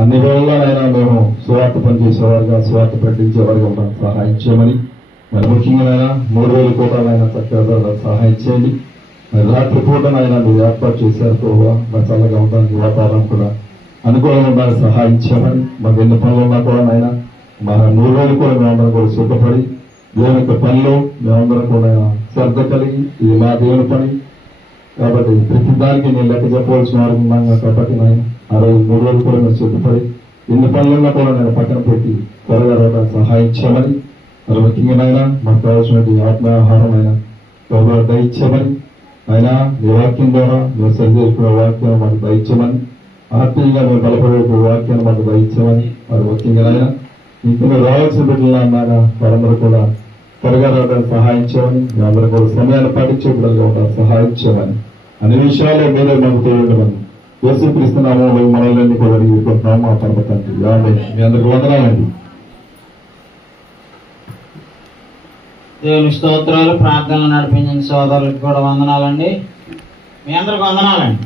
అన్ని వేళలైనా మేము సువార్త పనిచేసేవారుగా సువార్త ప్రకటించేవారుగా ఉండడానికి సహాయం చేయమని, మరి ముఖ్యంగా 3,000 కోటాలైనా చక్కగా సహాయం చేయండి. మరి రాత్రి పూటనైనా మీరు ఏర్పాటు చేశారు ప్రభావ, మరి చల్లగా ఉండడానికి వాతావరణం కూడా అనుకూలంగా ఉండడానికి సహాయం చేయమని, మాకు ఎన్ని పనులు ఉన్నా కూడా అయినా మన 100 కూడా మేమందరం కూడా సిద్ధపడి దేవుని యొక్క పనిలో మేమందరం కూడా శ్రద్ధ కలిగి ఇది మా దేవుని పని కాబట్టి ప్రతి దానికి నేను లెక్క చెప్పవలసిన వారు ఉన్నాను కాబట్టి నాయన ఆ రోజు 3 రోజులు కూడా మేము సిద్ధపడి ఎన్ని పనులున్నా కూడా నేను పక్కన పెట్టి త్వరగా రావడానికి సహాయం చేయమని, మరి ముఖ్యంగా అయినా మాకు కావాల్సినటువంటి ఆత్మాహారం అయినా త్వరగా దయచేయమని, అయినా మీ వాక్యం ద్వారా మేము సరిచేసుకునే వాక్యాన్ని మాకు దయచేయమని, ఆత్మీయంగా మేము బలపడే వాక్యాన్ని మాకు దయచేయమని, మరి ముఖ్యంగా అయినా ఇంకా మీరు రావాల్సిన బిడ్డలు అన్నాగా వారందరూ కూడా త్వరగా రావడానికి సహాయం చేయమని, మీ అందరూ కూడా సమయాన్ని పాటించే బిడ్డలుగా ఉండడానికి సహాయం చేయమని, అన్ని విషయాలు మీరే మాకు తెలియడమని యేసుక్రీస్తు నామములో మనల్ని కూడా అడిగిపోతున్నాం మా పర్వతానికి. మీ అందరికి వందనాలండి. దేవుని స్తోత్రాలు. ప్రార్థనలు నడిపించిన సోదరులకు కూడా వందనాలండి. మీ అందరికి వందనాలండి.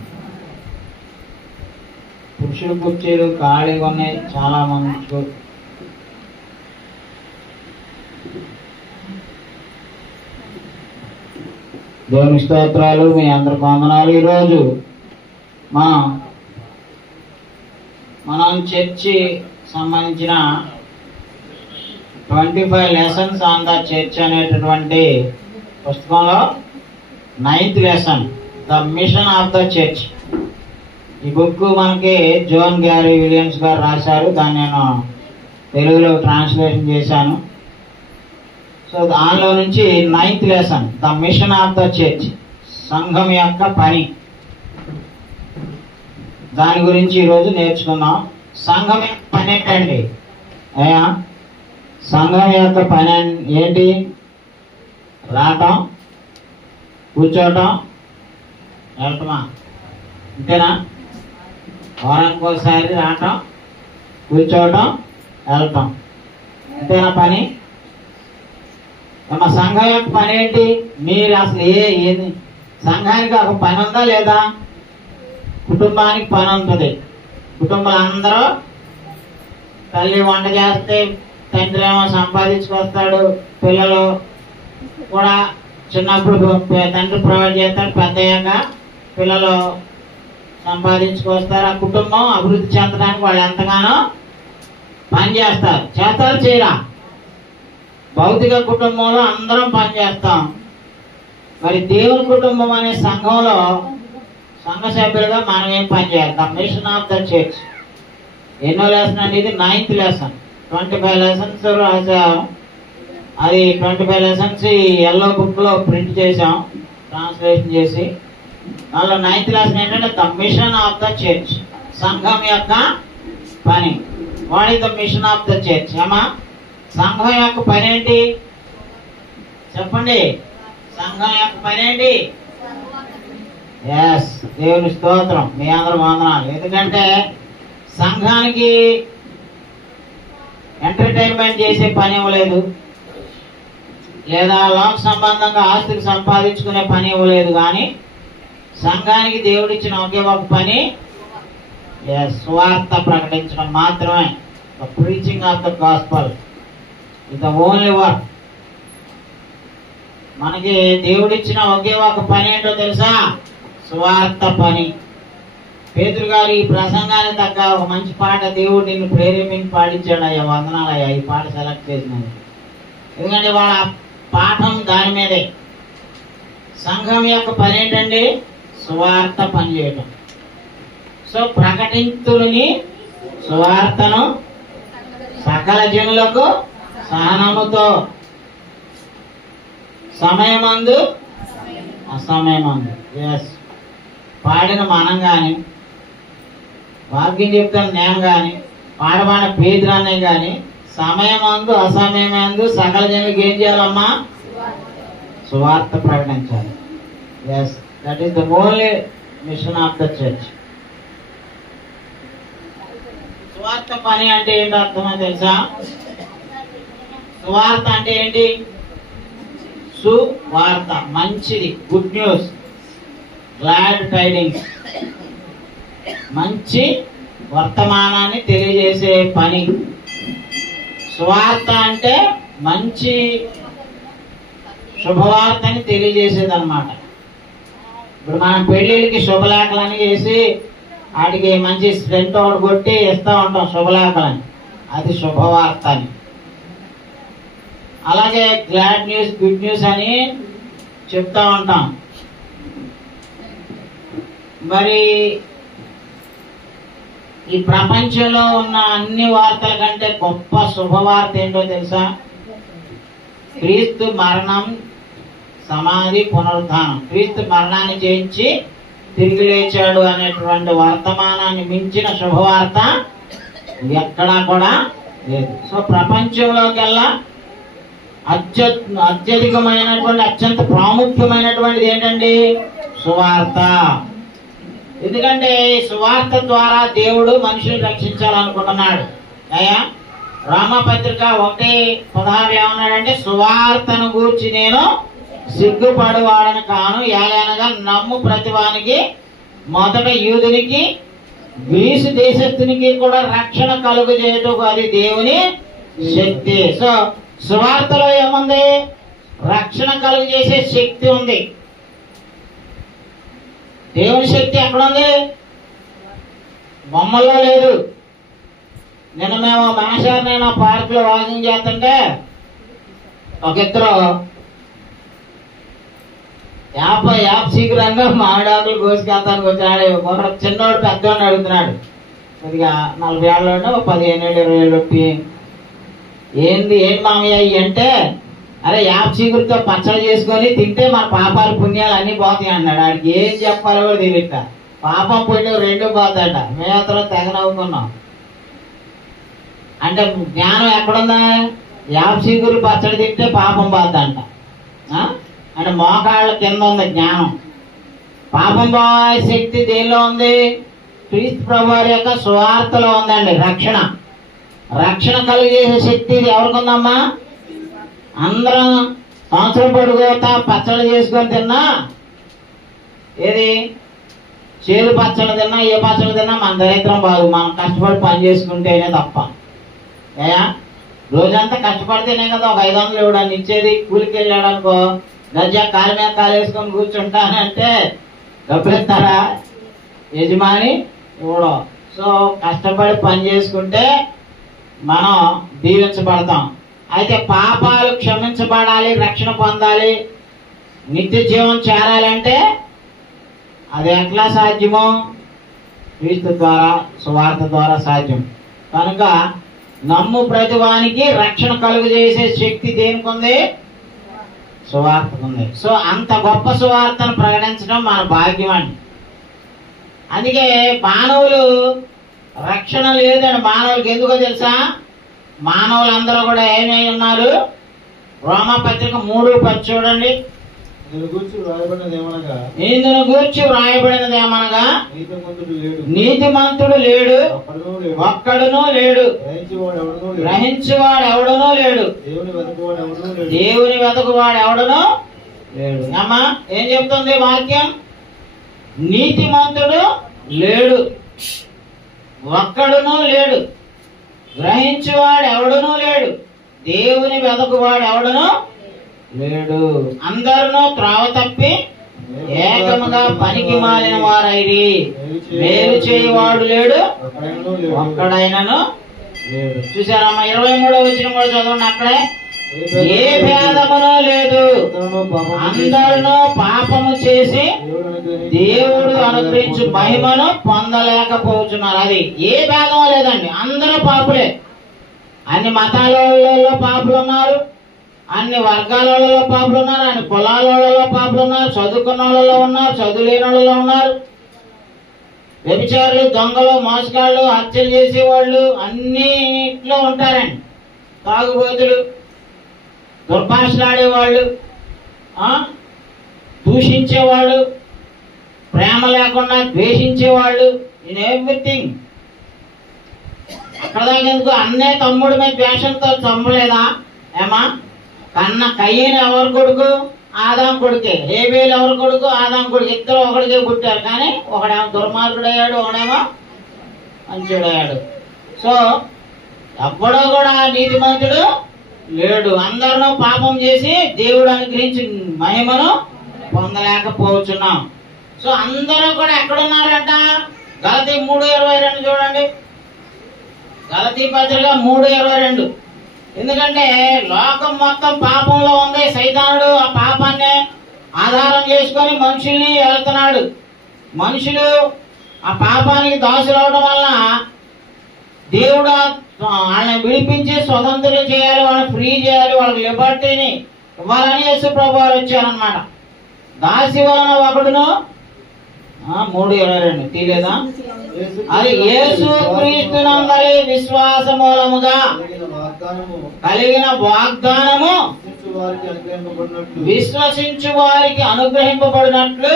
పురుషులు కుర్చీలు ఖాళీగా ఉన్నాయి చాలా మంది. దేవుని స్తోత్రాలు. మీ అందరికి వందనాలు. ఈరోజు మనం చర్చి సంబంధించిన 25 లెసన్స్ ఆన్ ద చర్చ్ అనేటటువంటి పుస్తకంలో 9th lesson the machine of the church. ఈ బుక్ మనకి జోన్ గ్యారీ విలియమ్స్ గారు రాశారు. దాన్ని నేను తెలుగులో ట్రాన్స్లేషన్ చేశాను. సో దానిలో నుంచి 9th lesson the machine of the church, సంఘం యొక్క పని, దాని గురించి ఈరోజు నేర్చుకుందాం. సంఘం యొక్క పని ఏంటండి? అయ్యా, సంఘం యొక్క పని ఏంటి? రావటం, కూర్చోవటం, వెళ్ళటమా? అంతేనా? వారానికి ఒకసారి రావటం, కూర్చోవటం, వెళ్ళటం, అంతేనా పని? మా సంఘం యొక్క పని ఏంటి? మీరు అసలు ఏంది సంఘానికి ఒక పని ఉందా లేదా? కుటుంబానికి పని ఉంటుంది. కుటుంబాలు అందరూ తల్లి వంట చేస్తే తండ్రి ఏమో సంపాదించుకొస్తాడు, పిల్లలు కూడా చిన్నప్పుడు తండ్రి ప్రొవైడ్ చేస్తాడు, పెద్దయ్యాక పిల్లలు సంపాదించుకొస్తారు. ఆ కుటుంబం అభివృద్ధి చెందడానికి వాళ్ళు ఎంతగానో పని చేస్తారు. చేస్తారు చేయరా? భౌతిక కుటుంబంలో అందరం పనిచేస్తాం. మరి దేవుని కుటుంబం అనే సంఘంలో సంఘ సభ్యులుగా మనం ఏం పని చేయాలి? The machine of the church. ఎన్నో లెసన్ అండి ఇది? 9th lesson. 25 లెసన్స్ రాసాం. అది 25 లెసన్స్ ఈ ఎల్లో బుక్ లో ప్రింట్ చేసాం, ట్రాన్స్లేషన్ చేసి. దానిలో 9th లెసన్ ఏంటంటే the machine of the church, సంఘం యొక్క పని. What is the machine of the church? ఏమా సంఘం యొక్క పని ఏంటి? చెప్పండి. సంఘం యొక్క పని ఏంటి? ఎస్, దేవుని స్తోత్రం. మీ అందరూ వందనాలు. ఎందుకంటే సంఘానికి ఎంటర్టైన్మెంట్ చేసే పని ఇవ్వలేదు, లేదా లోక సంబంధంగా ఆస్తికి సంపాదించుకునే పని ఇవ్వలేదు. కానీ సంఘానికి దేవుడిచ్చిన ఒకే ఒక పని సువార్త ప్రకటించడం మాత్రమే. The preaching of the gospel is the only work. మనకి దేవుడిచ్చిన ఒకే ఒక పని ఏంటో తెలుసా? సువార్త పని. పేతురు గారు ఈ ప్రసంగానికి తగ్గ ఒక మంచి పాట దేవుడు నిన్ను ప్రేరేపించి పాడించాడు. అయ్యా వందనాలయ్యా ఈ పాట సెలెక్ట్ చేసినది. ఎందుకంటే వాళ్ళ పాఠం దాని మీదే. సంఘం యొక్క పని ఏంటండి? సువార్త పని చేయటం. సో ప్రకటింతులని సువార్తను సకల జనులకు సహనముతో, సమయమందు అసమయమందు. ఎస్, పాడిన మనం కానీ, వాక్యం చెప్తాను నేను కానీ, పాడబాడిన పేదరాన్ని కానీ, సమయమందు అసమయమందు సకల జనులకు ఏం చేయాలమ్మా? సువార్త ప్రకటించాలి. Yes, that is the only mission of the church. సువార్త పని అంటే ఏంటి అర్థమో తెలుసా? సువార్త అంటే ఏంటి? సువార్త, మంచిది, గుడ్ న్యూస్, గ్లాడ్ టైడింగ్స్, మంచి వర్తమానాన్ని తెలియజేసే పని. సువార్త అంటే మంచి శుభవార్తని తెలియజేసేది అనమాట. ఇప్పుడు మనం పెళ్ళిళ్ళకి శుభలేఖలని చేసి వాటికి మంచి స్ట్రెంత్ ఒకటి కొట్టి ఇస్తూ ఉంటాం శుభలేఖలని, అది శుభవార్త అని. అలాగే గ్లాడ్ న్యూస్, గుడ్ న్యూస్ అని చెప్తా ఉంటాం. మరి ఈ ప్రపంచంలో ఉన్న అన్ని వార్తల కంటే గొప్ప శుభవార్త ఏంటో తెలుసా? క్రీస్తు మరణం, సమాధి, పునరుద్ధానం. క్రీస్తు మరణాన్ని జయించి తిరిగి లేచాడు అనేటువంటి వర్తమానాన్ని మించిన శుభవార్త ఎక్కడా కూడా లేదు. సో ప్రపంచంలోకెల్లా అత్యధికమైనటువంటి, అత్యంత ప్రాముఖ్యమైనటువంటిది ఏంటండి? సువార్త. ఎందుకంటే సువార్త ద్వారా దేవుడు మనుషులు రక్షించాలనుకుంటున్నాడు. అయ్యా రామపత్రిక 1:16 ఏమన్నాడంటే, సువార్తను గూర్చి నేను సిగ్గుపడువాడని కాను, ఏలైనగా నమ్ము ప్రతివానికి, మొదట యూదునికి గ్రీసు దేశస్తునికి కూడా రక్షణ కలుగు చేయటకు అది దేవుని శక్తి. సో సువార్తలో ఏముంది? రక్షణ కలుగు చేసే శక్తి ఉంది. దేవుని శక్తి ఎక్కడుంది? బొమ్మల్లో లేదు. నిన్న మేము మాషార్ పార్క్ లో వాకింగ్ చేస్తుంటే ఒక ఇద్దరు యాప్ శీఘ్రంగా మామిడాకులు కోసుకెళ్తానికి వచ్చాడు. ఒకడు చిన్నోడు పెద్దవాడిని అడుగుతున్నాడు, కొద్దిగా 40 ఏళ్ళలో 15 ఏళ్ళు 20 ఏళ్ళు. ఏంటి మామయ్య అంటే, అరే యాప్ చీకులతో పచ్చడి చేసుకొని తింటే మన పాపాలు పుణ్యాలు అన్ని పోతాయి అన్నాడు. ఆడికి ఏం చెప్పాలో కూడా తెలియట. పాపం పుణ్యం 2 పోతాడ. మేమంతరం తెగ నవ్వుకున్నాం. అంటే జ్ఞానం ఎక్కడుందా? యాప్ చీకులు పచ్చడి తింటే పాపం పోద్దంట. అంటే మోకాళ్ళ కింద ఉంది జ్ఞానం. పాపం పోయే శక్తి దేనిలో ఉంది? క్రీస్తు ప్రభువారి యొక్క సువార్తలో ఉందండి. రక్షణ కలిగేసే శక్తి ఎవరికి ఉందమ్మా? అందరం సంవత్సరం పొడుగుతా పచ్చడి చేసుకొని తిన్నా, ఏది చేదు పచ్చడి తిన్నా, ఏ పచ్చడి తిన్నా మన దరిద్రం బాగు. మనం కష్టపడి పని చేసుకుంటేనే తప్ప. అయ్యా రోజంతా కష్టపడితేనే కదా ఒక 500 ఇవ్వడానికి ఇచ్చేది. కూలికి వెళ్ళాడు అనుకో, గజ్జా కాలు మీద కాలు వేసుకొని కూర్చుంటానంటే డబ్బులు ఇస్తారా యజమాని? ఇవ్వడం. సో కష్టపడి పని చేసుకుంటే మనం దీవించబడతాం. అయితే పాపాలు క్షమించబడాలి, రక్షణ పొందాలి, నిత్య జీవం చేరాలంటే అది ఎట్లా సాధ్యమో? క్రీస్తు ద్వారా, సువార్త ద్వారా సాధ్యం. కనుక నమ్ము ప్రతివానికి రక్షణ కలుగు చేసే శక్తి దేనికి ఉంది? సువార్తకు ఉంది. సో అంత గొప్ప సువార్తను ప్రకటించడం మన భాగ్యం అండి. అందుకే మానవులు రక్షణ లేదండి. మానవులకి ఎందుకో తెలుసా? మానవులందరూ కూడా ఏమై ఉన్నారు? రోమపత్రిక 3:10 చూడండి. ఇందును గూర్చి వ్రాయబడినదేమనగా నీతిమంతుడు లేడు, ఒక్కడునూ లేడు, గ్రహించేవాడు ఎవడునూ లేడు, దేవుని వెతకువాడు ఎవడునూ లేడు. అమ్మా ఏం చెప్తుంది వాక్యం? నీతిమంతుడు లేడు, ఒక్కడునూ లేడు, గ్రహించేవాడు ఎవడునూ లేడు, దేవుని వెతకువాడు ఎవడునూ లేడు. అందరూ త్రోవ తప్పి ఏకముగా పనికి మాలిన వారైరి, మేలు చేయవాడు లేడు, ఒక్కడైనను లేడు. చూసారమ్మా 23వ వచనం కూడా చదవండి. అక్కడే ఏ భేదమునో లేదు, అందరూ పాపము చేసి దేవుడు అనుగ్రహించు మహిమను పొందలేకపోతున్నారు. అది ఏ భేదమో లేదండి. అందరూ పాపులే. అన్ని మతాలలో పాపులు ఉన్నారు, అన్ని వర్గాలలో పాపులు ఉన్నారు, అన్ని కులాలలో పాపులు ఉన్నారు, చదువుకున్న వాళ్ళలో ఉన్నారు, చదువులేని వాళ్ళలో ఉన్నారు, వ్యభిచారులు, దొంగలు, మోసగాళ్ళు, హత్యలు చేసేవాళ్ళు అన్నిట్లో ఉంటారండి. తాగుబోతులు, దుర్భాషలాడేవాళ్ళు, దూషించేవాళ్ళు, ప్రేమ లేకుండా ద్వేషించేవాళ్ళు, ఇన్ ఎవ్రీథింగ్. అక్కడ దాకెందుకు? అన్నే తమ్ముడి మీద ద్వేషంతో చంపలేదా? ఏమా కన్న కయ్యను ఎవరు కొడుకు? ఆదాం కొడుకే. హేబేలు ఎవరు కొడుకు? ఆదాం కొడుకు. ఇద్దరు ఒకడికే పుట్టారు, కానీ ఒకడేమో దుర్మార్గుడు అయ్యాడు, ఒకడేమో మంచివాడు. సో ఎవ్వడో కూడా నీతిమంతుడు లేడు. అందరూ పాపం చేసి దేవుడు అనుగ్రహించి మహిమను పొందలేకపోతున్నాం. సో అందరూ కూడా ఎక్కడున్నారంట? గలతీ 3:22 చూడండి. గలతీ పత్రిక 3:22. ఎందుకంటే లోకం మొత్తం పాపంలో ఉంది. సైతానుడు ఆ పాపాన్ని ఆధారం చేసుకొని మనుషుల్ని వెళ్తున్నాడు. మనుషులు ఆ పాపానికి దాసులవడం వల్ల దేవుడు వాళ్ళని విడిపించి స్వతంత్రులు చేయాలి, వాళ్ళని ఫ్రీ చేయాలి, వాళ్ళకి లిబర్టీని ఇవ్వాలని యేసు ప్రభు వారు వచ్చారనమాట. దాసి వలన ఒకడును 3:22 తీలేదా? అది యేసు క్రీస్తునందలి విశ్వాస మూలముగా కలిగిన వాగ్దానము విశ్వసించు వారికి అనుగ్రహింపబడినట్లు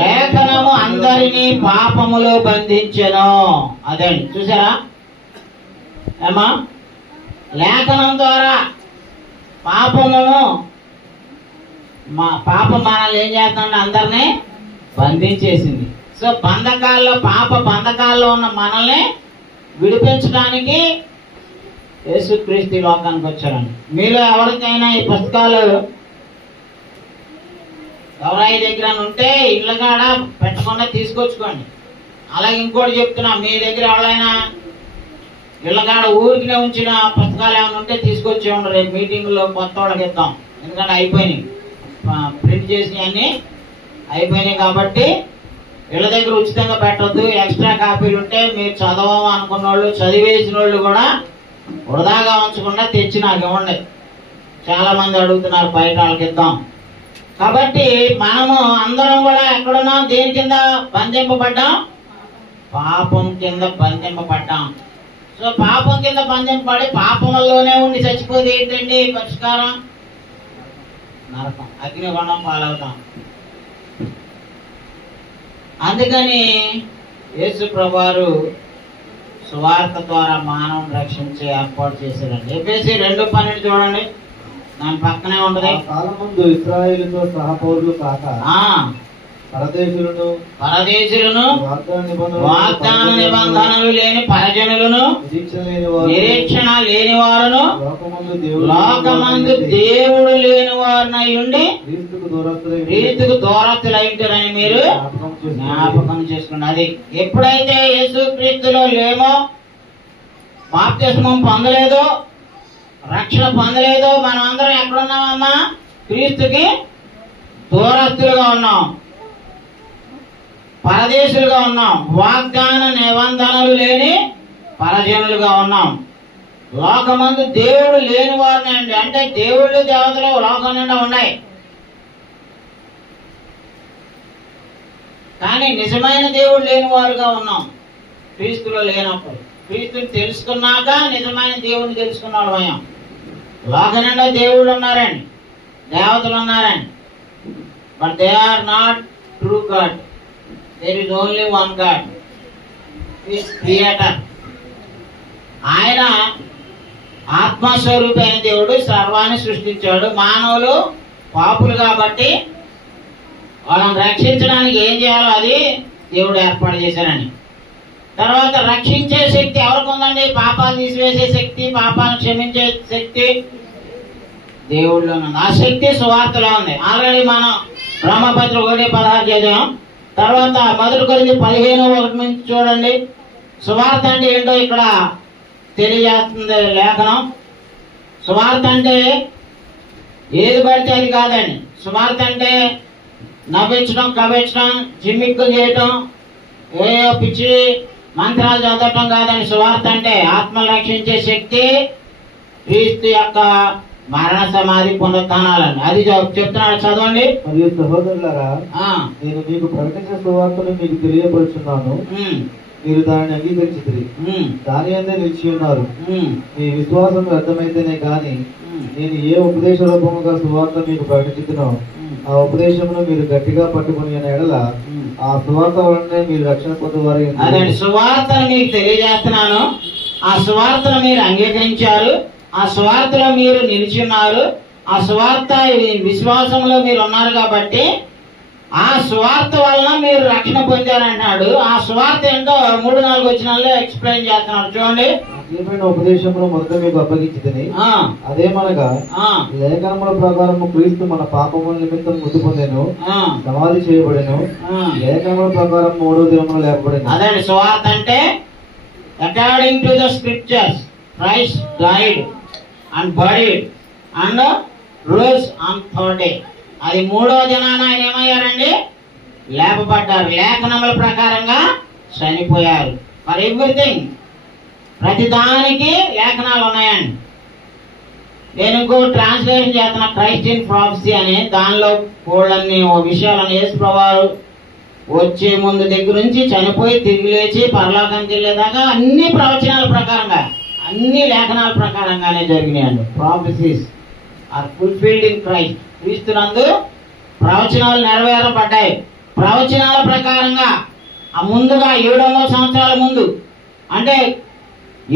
లేఖనము అందరినీ పాపములో బంధించెను. అదండి, చూసారా ఏమా? లేఖనం ద్వారా పాపమును పాపం మనల్ని ఏం చేస్తుందంటే అందరినీ బంధించేసింది. సో పాప బంధకాల్లో ఉన్న మనల్ని విడిపించడానికి యేసుక్రీస్తు లోకానికి వచ్చారండి. మీలో ఎవరికైనా ఈ పుస్తకాలు ఎవరాయి దగ్గర ఉంటే ఇళ్ళ కాడ పెట్టకుండా తీసుకొచ్చుకోండి. అలాగే ఇంకోటి చెప్తున్నా, మీ దగ్గర ఎవరైనా ఇళ్ళ కాడ ఊరికినే ఉంచిన పుస్తకాలు ఏమైనా ఉంటే తీసుకొచ్చి ఉండండి. రేపు మీటింగ్లో కొత్త వాళ్ళకి ఇద్దాం. ఎందుకంటే అయిపోయినాయి, ప్రింట్ చేసినవన్నీ అయిపోయినాయి. కాబట్టి ఇళ్ళ దగ్గర ఉచితంగా పెట్టద్దు. ఎక్స్ట్రా కాపీలు ఉంటే మీరు చదవము అనుకున్న వాళ్ళు, చదివేసిన వాళ్ళు కూడా వృధాగా ఉంచకుండా తెచ్చి నాకు ఇవ్వండి. చాలా మంది అడుగుతున్నారు, బయట వాళ్ళకి ఇద్దాం. కాబట్టి మనము అందరం కూడా ఎక్కడున్నాం? దేని కింద బంధింపబడ్డాం? పాపం కింద బంధింపబడ్డాం. సో పాపం కింద బంధింపబడి పాపంలోనే ఉండి చచ్చిపోతే ఏంటండి పరిష్కారం? నరకం, అగ్నిగుండం పాలవుతాం. అందుకని యేసు ప్రభువారు సువార్త ద్వారా మానవుని రక్షించే ఏర్పాటు చేశారండి. ఎఫెసీ 2:12 చూడండి, దాని పక్కనే ఉంటది. కాలమందు ఇశ్రాయేలుతో సహపౌరులు కాక పరదేశులను వాగ్దాన నిబంధనలు లేని పరజనులను నిరీక్షణ లేని వారును లోకమందు దేవుడు లేని వారినై ఉండి క్రీస్తుకు దూరస్తులైంటారని మీరు జ్ఞాపకం చేసుకోండి. అది ఎప్పుడైతే యేసుక్రీస్తులో లేమో, బాప్తిస్మం పొందలేదో, రక్షణ పొందలేదో, మనం అందరం ఎక్కడున్నామమ్మా? క్రీస్తుకి దూరస్తులుగా ఉన్నాం, పరదేశులుగా ఉన్నాం, వాగ్దాన నిబంధనలు లేని పరజనులుగా ఉన్నాం. లోకమందు దేవుడు లేని వారిని అండి, అంటే దేవుళ్ళు దేవతలు లోకం నిండా ఉన్నాయి. కానీ నిజమైన దేవుడు లేని వారుగా ఉన్నాం క్రీస్తులో లేనప్పుడు. క్రీస్తుని తెలుసుకున్నాక నిజమైన దేవుడిని తెలుసుకున్న వాళ్ళం. లోకం నిండా దేవుళ్ళు ఉన్నారండి, దేవతలు ఉన్నారండి. But they are not true God. There is only one God, His Creator. ఆయన ఆత్మస్వరూపి అయిన దేవుడు సర్వాన్ని సృష్టించాడు. మానవులు పాపులు కాబట్టి వాళ్ళని రక్షించడానికి ఏం చేయాలో అది దేవుడు ఏర్పాటు చేశారని. తర్వాత రక్షించే శక్తి ఎవరికి ఉందండి? పాపాలు తీసివేసే శక్తి, పాపాలను క్షమించే శక్తి దేవుడిలో ఉంది. ఆ శక్తి సువార్తలో ఉంది. ఆల్రెడీ మనం బ్రహ్మపత్ర 1:16 చదివాం. తర్వాత 1 కొరింథీ 15:1 చూడండి. సువార్త అంటే ఏంటో ఇక్కడ తెలియజేస్తుంది లేఖనం. సువార్త అంటే ఏది పడితే అది కాదండి. సువార్త అంటే నవ్వించడం, కవ్వించడం, జిమ్మిక్కులు చేయటం, ఏ పిచ్చి మంత్రాలు చదవటం కాదండి. సువార్త అంటే ఆత్మలు రక్షించే శక్తి, క్రీస్తు యొక్క మరణ సమాధి పునరుత్థానాలని. అది చెప్తున్నాడు, చదవండి. మరియు సహోదరులారా, నేను మీకు ప్రకటించిన సువార్తను మీకు తెలియపరుచున్నాను. మీరు దానిని అంగీకరించితిరి, దాని అందే నిలిచి ఉన్నారు. మీ విశ్వాసం వ్యర్థమైతేనే గాని నేను ఏ ఉపదేశ రూపముగా సువార్త మీకు ప్రకటించుతున్నో ఆ ఉపదేశమును మీరు గట్టిగా పట్టుకుని ఎడల ఆ సువార్త వలనే మీరు రక్షణ పొందువారు. అదే సువార్తను మీకు తెలియజేస్తున్నాను. ఆ సువార్తను మీరు అంగీకరించారు, ఆ సువార్తలో మీరు నిలిచి ఉన్నారు, ఆ సువార్త విశ్వాసంలో మీరు ఉన్నారు. కాబట్టి ఆ సువార్త వలన మీరు రక్షణ పొందారంటున్నాడు. ఆ సువార్త ఏంటో 3-4 వచనాల్లో ఎక్స్ప్లెయిన్ చేస్తున్నాడు. చూడండి. నిజమైన ఉపదేశంలో మొదట మీకు అప్పగించితిని, ఆ, అదేమనగా ఆ, లేఖనముల ప్రకారము క్రీస్తు మన పాపముల నిమిత్తం మృతి పొందెను, ఆ, సమాధి చేయబడెను, ఆ. లేఖనముల ప్రకారం 3వ దినమున లేపబడెను. అదండి సువార్త అంటే. According to the scriptures Christ died and buried and rose on third day. అది 3వ దినాన ఆయన ఏమయ్యారండి? లేపబడ్డారు. లేఖనముల ప్రకారంగా చనిపోయారు. ఫర్ ఎవ్రీథింగ్, ప్రతి దానికి లేఖనాలు ఉన్నాయండి. నేను ఇంకో ట్రాన్స్లేషన్ చేస్తున్న క్రైస్ట్ ఇన్ ప్రాఫెసీ అని. దానిలో కోళ్ళన్ని విషయాలను యేసు ప్రభువు వచ్చే ముందు దగ్గర నుంచి చనిపోయి తిరిగి లేచి పరలోకానికి వెళ్ళేదాకా అన్ని ప్రవచనాల ప్రకారంగా, అన్ని లేఖనాల ప్రకారంగానే జరిగినాయండి. Prophecies are fulfilled in Christ. క్రీస్తునందు ప్రవచనాలు నెరవేరబడ్డాయి. ప్రవచనాల ప్రకారంగా ఆ ముందుగా 700 సంవత్సరాల ముందు, అంటే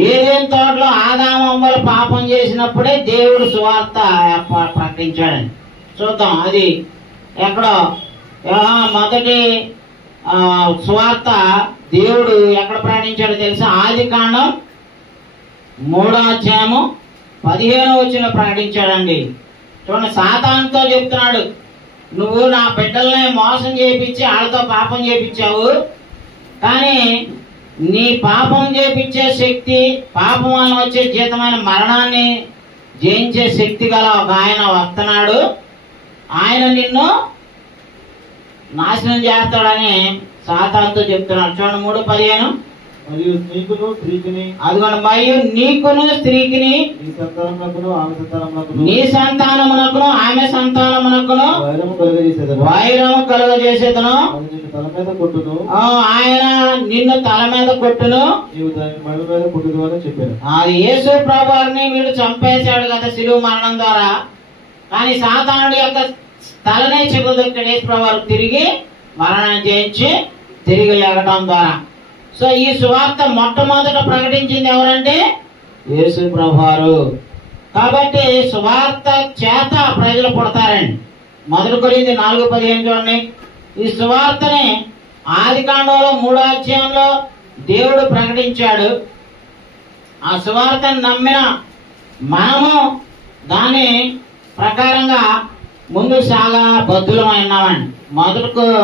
ఏదేం తోటలో ఆదాము అవ్వలు పాపం చేసినప్పుడే దేవుడు సువార్త ప్రకటించాడండి. చూద్దాం అది ఎక్కడో. మొదటి సువార్త దేవుడు ఎక్కడ ప్రకటించాడో తెలుసా? ఆదికాండం 3వ అధ్యాయము 15వ వచనంలో ప్రకటించాడండి. చూడండి, సాతానుతో చెప్తున్నాడు, నువ్వు నా బిడ్డల్ని మోసం చేయించి వాళ్ళతో పాపం చేయించావు, కానీ నీ పాపం చేపించే శక్తి, పాపం వల్ల వచ్చే జీతమైన మరణాన్ని జయించే శక్తి గల ఒక ఆయన వస్తున్నాడు, ఆయన నిన్ను నాశనం చేస్తాడని సాతానుతో చెప్తున్నాడు. చూడండి 3:15. మరియు నీకును స్త్రీకిని, అదిగోండి, మరియు నీకును స్త్రీకిని, నీ సంతానమునకును ఆమె సంతానమునకును, నీ సంతానమునకును ఆమె సంతానమునకును వైరము కలుగజేసేదను, వైరము కలుగజేసేదను, అది నిన్ను తల మీద కొట్టును, ఆయన నిన్ను తల మీద కొట్టును, నీవు దాని మెడ మీద కొట్టుదు అని చెప్పాను. అది యేసు ప్రభువుని వీడు చంపేశాడు కదా శిలువ మరణం ద్వారా. కానీ సాతానుడి యొక్క తలనే చెగుదొక్కాడు యేసు ప్రభువు తిరిగి మరణాన్ని జయించి తిరిగి లేగటం ద్వారా. సో ఈ సువార్త మొట్టమొదట ప్రకటించింది ఎవరంటే? యేసు ప్రభువారు. కాబట్టి సువార్త చేత ప్రజలు పుడతారండి. 1 కొరింథీ 4:15 చూడండి. ఈ సువార్తని ఆదికాండంలో 3వ అధ్యాయంలో దేవుడు ప్రకటించాడు. ఆ సువార్తను నమ్మిన మనము దాని ప్రకారంగా ముందుకు సాగా బద్దులమైనామండి. 1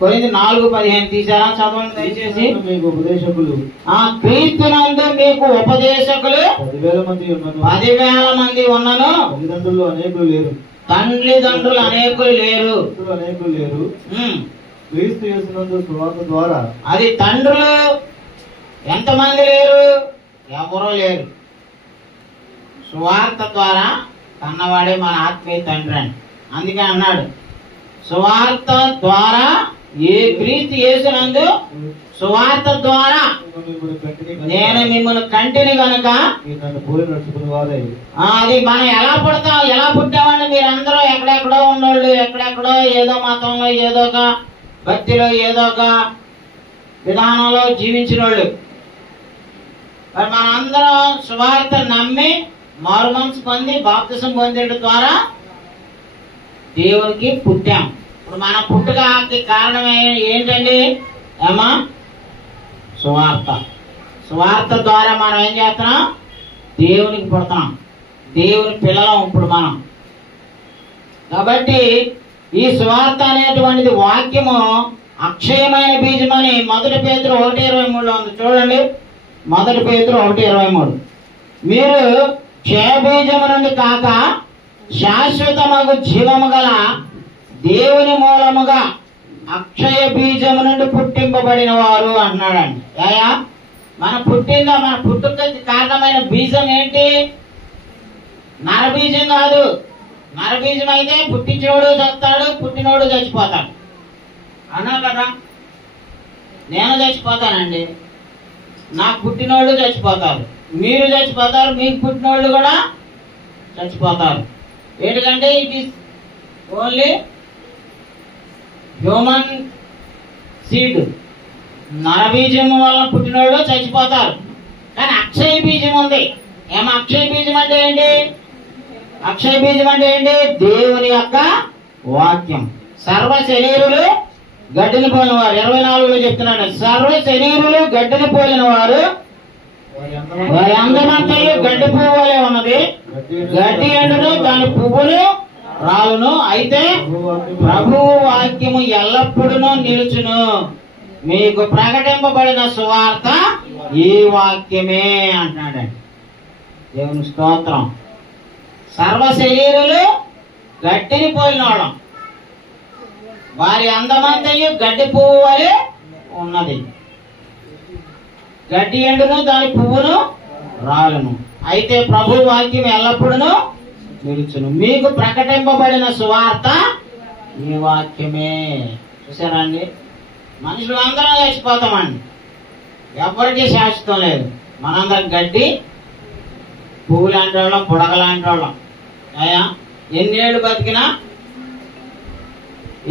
కొరింథీ 4:15 తీసారా? చదవండి దయచేసి. మీకు ఉపదేశకులు క్రీస్తునందు మీకు ఉపదేశకులు 10,000 మంది ఉన్నను, 10,000 మంది ఉన్నను, తల్లిదండ్రులు అనేకులు లేరు, తల్లిదండ్రులు అనేకులు లేరు. భక్తులు అనేకులు లేరు. ఉమ్. క్రీస్తు యేసునందు సువార్త ద్వారా అది తండ్రులు ఎంతమంది లేరు? ఎవరూ లేరు. సువార్త ద్వారా కన్నవాడే మన ఆత్మీయ తండ్రి అని. అందుకే అన్నాడు, సువార్త ద్వారా క్రీస్తు యేసునందు సువార్త ద్వారా నేను మిమ్మల్ని కంటిని కనుక. నన్ను పోలి నడుచుకుని వారే. అది మనం ఎలా పుడతాం, ఎలా పుట్టామండి? మీరందరూ ఎక్కడెక్కడో ఉన్నోళ్ళు, ఎక్కడెక్కడో ఏదో మతంలో, ఏదో ఒక భక్తిలో, ఏదో ఒక విధానంలో జీవించిన వాళ్ళు. మరి మనందరం సువార్త నమ్మి మారు మనసు పొంది బాప్తిసం పొందేట ద్వారా దేవునికి పుట్టాం. ఇప్పుడు మన పుట్టుకకి కారణం ఏంటండి? ఏమా? సువార్త. సువార్త ద్వారా మనం ఏం చేస్తున్నాం? దేవునికి పుడతాం, దేవుని పిల్లలం ఇప్పుడు మనం. కాబట్టి ఈ సువార్త అనేటువంటిది వాక్యము అక్షయమైన బీజమని 1 పేతురు 1:23 ఉంది. చూడండి, 1 పేతురు 1:23. మీరు క్షయబీజము నుండి కాక శాశ్వతమగు జీవము గల దేవుని మూలముగా అక్షయ బీజము నుండి పుట్టింపబడిన వారు అన్నాడండి. అయ్యా, మన పుట్టుకకి కారణమైన బీజం ఏంటి? నరబీజం కాదు. నరబీజం అయితే పుట్టించినోడు చస్తాడు, పుట్టినోడు చచ్చిపోతాడు. అన్నా కదా? నేను చచ్చిపోతానండి, నాకు పుట్టినోళ్ళు చచ్చిపోతారు, మీరు చచ్చిపోతారు, మీకు పుట్టినోళ్ళు కూడా చచ్చిపోతారు. ఏంటంటే it is only human seed. నరబీజం వల్ల పుట్టినోళ్ళు చచ్చిపోతారు, కానీ అక్షయ బీజం ఉంది. ఏమో అక్షయ బీజం అంటే ఏంటి? అక్షయ బీజం అంటే ఏంటి? దేవుని యొక్క వాక్యం, సర్వ శరీరులు గడ్డిని పోలిన వారు. 24లో చెప్తున్నాడు, సర్వ శరీరులు గడ్డిని పోలిన వారు, వారి అందమంతయు గడ్డి పువ్వు వలె ఉన్నది. గడ్డి ఎండును దాని పువ్వులు రాలును, అయితే ప్రభువు వాక్యము ఎల్లప్పుడూ నిలుచును. మీకు ప్రకటింపబడిన సువార్త ఈ వాక్యమే అంటున్నాడండి. దేవుని స్తోత్రం. సర్వ శరీరులు గడ్డిని పోలిన వాళ్ళం, వారి అందమంతయు గడ్డి పువ్వు వలె ఉన్నది. గడ్డి ఎండును దాని పువ్వును రాలును, అయితే ప్రభు వాక్యం ఎల్లప్పుడూ నిలుచును. మీకు ప్రకటింపబడిన సువార్త ఈ వాక్యమే. చూసారండి, మనుషులు అందరం చచ్చిపోతామండి, ఎవరికీ శాశ్వతం లేదు. మనందరం గడ్డి పువ్వు లాంటి వాళ్ళం, బుడగ లాంటి వాళ్ళం. అయ్యా, ఎన్నేళ్ళు బతికినా,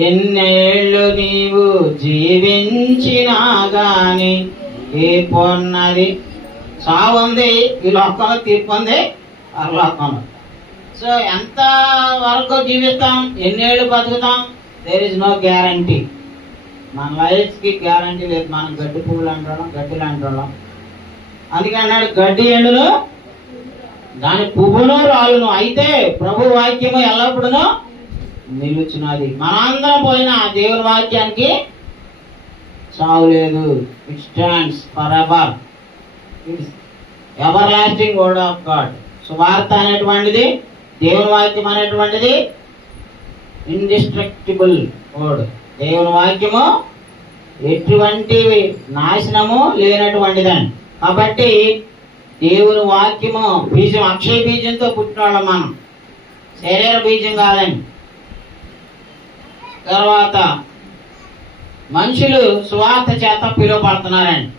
ఎన్నేళ్ళు నీవు జీవించినా గాని ఏ పొన్నది సావుంది ఈ లోకంలో, తీర్పు ఉంది పరలోకంలో. సో ఎంత వరకు జీవిస్తాం, ఎన్నేళ్ళు బతుకుతాం, దేర్ ఇస్ నో గ్యారంటీ. మన లైఫ్ కి గ్యారంటీ లేదు. మనం గడ్డి పువ్వులు అంటాం, గడ్డి లాంటి వాళ్ళం. అందుకే అన్నాడు, గడ్డి ఎండును దాని పువ్వును రాలును, అయితే ప్రభు వాక్యము ఎల్లప్పుడూ నిలుచున్నది. మనందరం పోయినా దేవుని వాక్యానికి చావు లేదు. It stands for ever. Ever lasting word of God. సువార్త అనేటువంటిది, దేవుని వాక్యం అనేటువంటిది ఇండిస్ట్రక్టిబుల్ వర్డ్. దేవుని వాక్యము ఎటువంటి నాశనము లేనటువంటిదని. కాబట్టి దేవుని వాక్యము బీజం, అక్షయ బీజంతో పుట్టినవాళ్ళం మనం, శరీర బీజం కాదని. తర్వాత మనుషులు సువార్త చేత పిలువబడుతున్నారండి.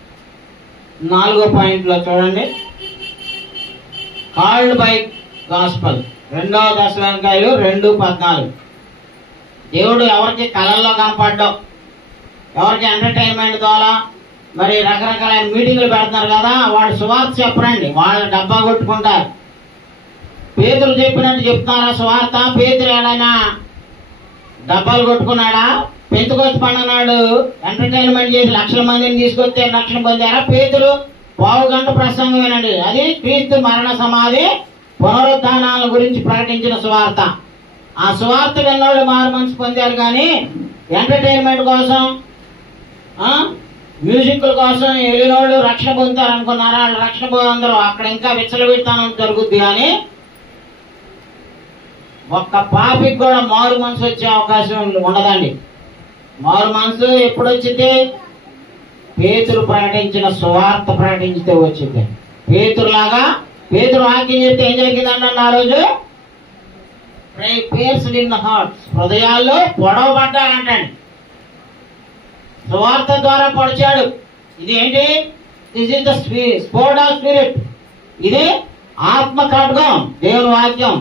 4వ పాయింట్లో చూడండి, కాల్డ్ బై గాస్పల్. 2వ దశలోనికాయలు 2:14. దేవుడు ఎవరికి కళల్లో కనపడ్డావు, ఎవరికి ఎంటర్టైన్మెంట్ ద్వారా మరి రకరకాలైన మీటింగ్లు పెడుతున్నారు కదా, వాళ్ళు సువార్త చెప్పరండి, వాళ్ళు డబ్బా కొట్టుకుంటారు. పేతురు చెప్పినట్టు చెప్తున్నారా సువార్త? పేతురు ఏడైనా డబ్బాలు కొట్టుకున్నాడా? పెంతుకొచ్చి పండున్నాడు ఎంటర్టైన్మెంట్ చేసి లక్షల మందిని తీసుకొస్తే లక్షలు పొందారా? పేతురు పావు గంట ప్రసంగం వినండి, అది క్రీస్తు మరణ సమాధి పునరుద్ధానాల గురించి ప్రకటించిన సువార్త. ఆ సువార్త విన్నోళ్ళు మారు మనసు పొందారు, కానీ ఎంటర్టైన్మెంట్ కోసం, మ్యూజిక్ల కోసం వెళ్ళినోళ్ళు రక్షణ పొందుతారు అనుకున్నారా? వాళ్ళు రక్షణ పొందరు. అక్కడ ఇంకా విచ్చలవిడతానం జరుగుద్ది, కానీ ఒక్క పాపికి కూడా మారు మనసు వచ్చే అవకాశం ఉండదండి. మారు మనసు ఎప్పుడు వచ్చింది? పేతురు ప్రకటించిన సువార్త ప్రకటించితే వచ్చింది. పేతురులాగా, పేతురు వాక్యం చెప్తే ఏం జరిగిందండి? ఆ రోజు pierced in the hearts, హృదయాల్లో పొడవబడ్డారంటండి. సువార్త ద్వారా పొడిచాడు. ఇది ఏంటి? This is the sword of spirit. ఇది ఆత్మ ఖడ్గం, దేవుని వాక్యం.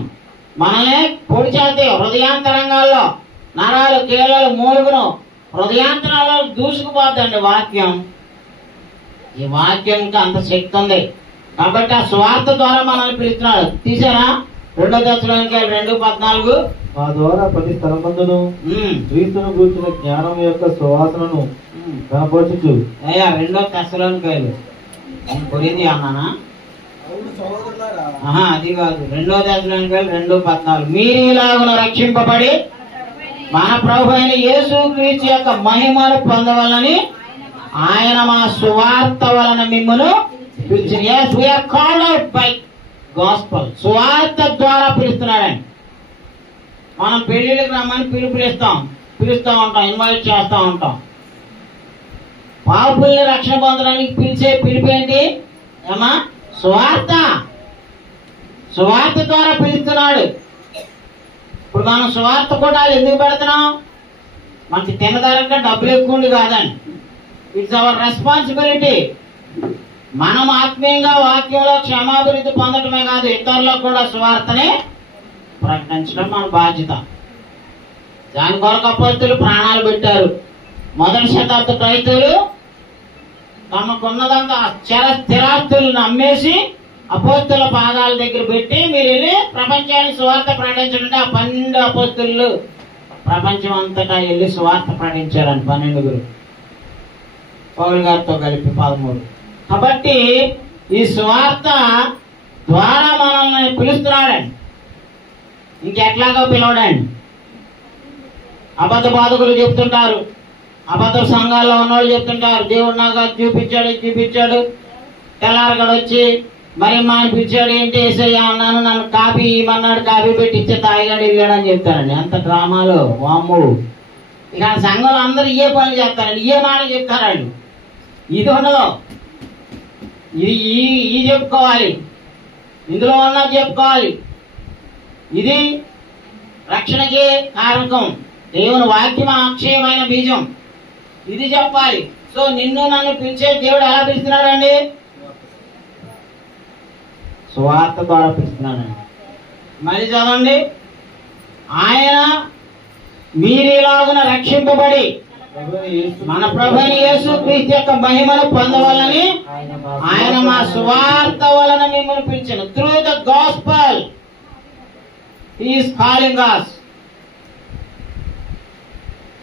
మనల్ని పొడిచేస్తే హృదయాంతరంగాల్లో నరాలు, కీలలు, మూలుగును హృదయాంతరాల్లో దూసుకుపోద్దండి వాక్యం. ఈ వాక్యంకి అంత శక్తి ఉంది. కాబట్టి ఆ స్వార్థ ద్వారా మనల్ని పిలుస్తున్నాడు. తీసారా? 2వ దశలోనికాయలు 2:14. మా ద్వారా ప్రతి స్థలమందును క్రీస్తును గూర్చిన జ్ఞానం యొక్క సువాసనను కనపరచుచు. అయ్యా 2వ దశలోనికాయలు కొరింది అన్నానా? అది కాదు. 2వ దశలోనికాయలు 2:14. మీరు ఇలాగున రక్షింపబడి మన ప్రభు అయిన యేసు క్రీస్తు యొక్క మహిమను పొందవలని ఆయన మా సువార్త వలన మిమ్మును పిలిచిన. yes, we are called out by gospel. సువార్త ద్వారా పిలుస్తున్నాడండి. మనం పెళ్లిళ్ళకి రమ్మని పిలుస్తూ ఉంటాం, ఇన్వైట్ చేస్తూ ఉంటాం. పాపుల్ని రక్షణ పొందడానికి పిలిచే పిలిపేంటి ఏమా? సువార్త. సువార్త ద్వారా పిలుస్తున్నాడు. ఇప్పుడు మనం సువార్త కూడా ఎందుకు పెడుతున్నాం? మనకి తినదారంగా డబ్బులు ఎక్కువ ఉండి కాదండి. It's our responsibility. మనం ఆత్మీయంగా వాక్యంలో క్షమాభివృద్ధి పొందటమే కాదు, ఇతరులకు కూడా సువార్తని ప్రకటించడం మన బాధ్యత. దాని కొరకు అపోస్తులు ప్రాణాలు పెట్టారు. మొదటి శతాబ్ద క్రైస్తవులు తమకున్నదంతా స్థిరాస్తులను అమ్మేసి అపోస్తుల పాదాల దగ్గర పెట్టి మీరు వెళ్ళి ప్రపంచానికి సువార్త ప్రకటించండి. ఆ 12 అపోస్తులు ప్రపంచం అంతటా వెళ్ళి సువార్త ప్రకటించారని 12 పౌలు గారితో కలిపి 13. కాబట్టి ఈ సువార్త ద్వారా మనల్ని పిలుస్తున్నాడండి, ఇంకెట్లాగో పిలవడండి. అబద్ధ బాధకులు చెప్తుంటారు, అబద్ధ సంఘాల్లో ఉన్నవాళ్ళు చెప్తుంటారు, దేవుడు నాకు అది చూపించాడు, తెల్లారగడ వచ్చి మరి మా పిలిచాడు, ఏంటి ఏసయ్యా అన్నాను, నన్ను కాఫీ ఇవ్వమన్నాడు, కాఫీ పెట్టి ఇచ్చే తాయిగాడు వెళ్ళాడని చెప్తారండి. ఎంత డ్రామాలో వామ్ము. ఇక సంఘంలో అందరూ ఇయే పనులు చేస్తారండి, ఇయే మాట చెప్తారండి. ఇది ఉండదు, ఇది చెప్పుకోవాలి, ఇందులో ఉన్నది చెప్పుకోవాలి. ఇది రక్షణకి కారకం, దేవుని వాక్యం అక్షయమైన బీజం, ఇది చెప్పాలి. సో నిన్ను నన్ను పిలిచే దేవుడు ఎలా పిలుస్తున్నాడండి? సువార్త ద్వారా పిలుస్తున్నాడండి. మరి చదవండి, ఆయన మీరేలాగున రక్షింపబడి మన ప్రభువైన యేసు క్రీస్తు యొక్క మహిమను పొందవాలని ఆయన మా సువార్త వలన మిమ్మల్ని పిలిచాను. Through the gospel he is calling us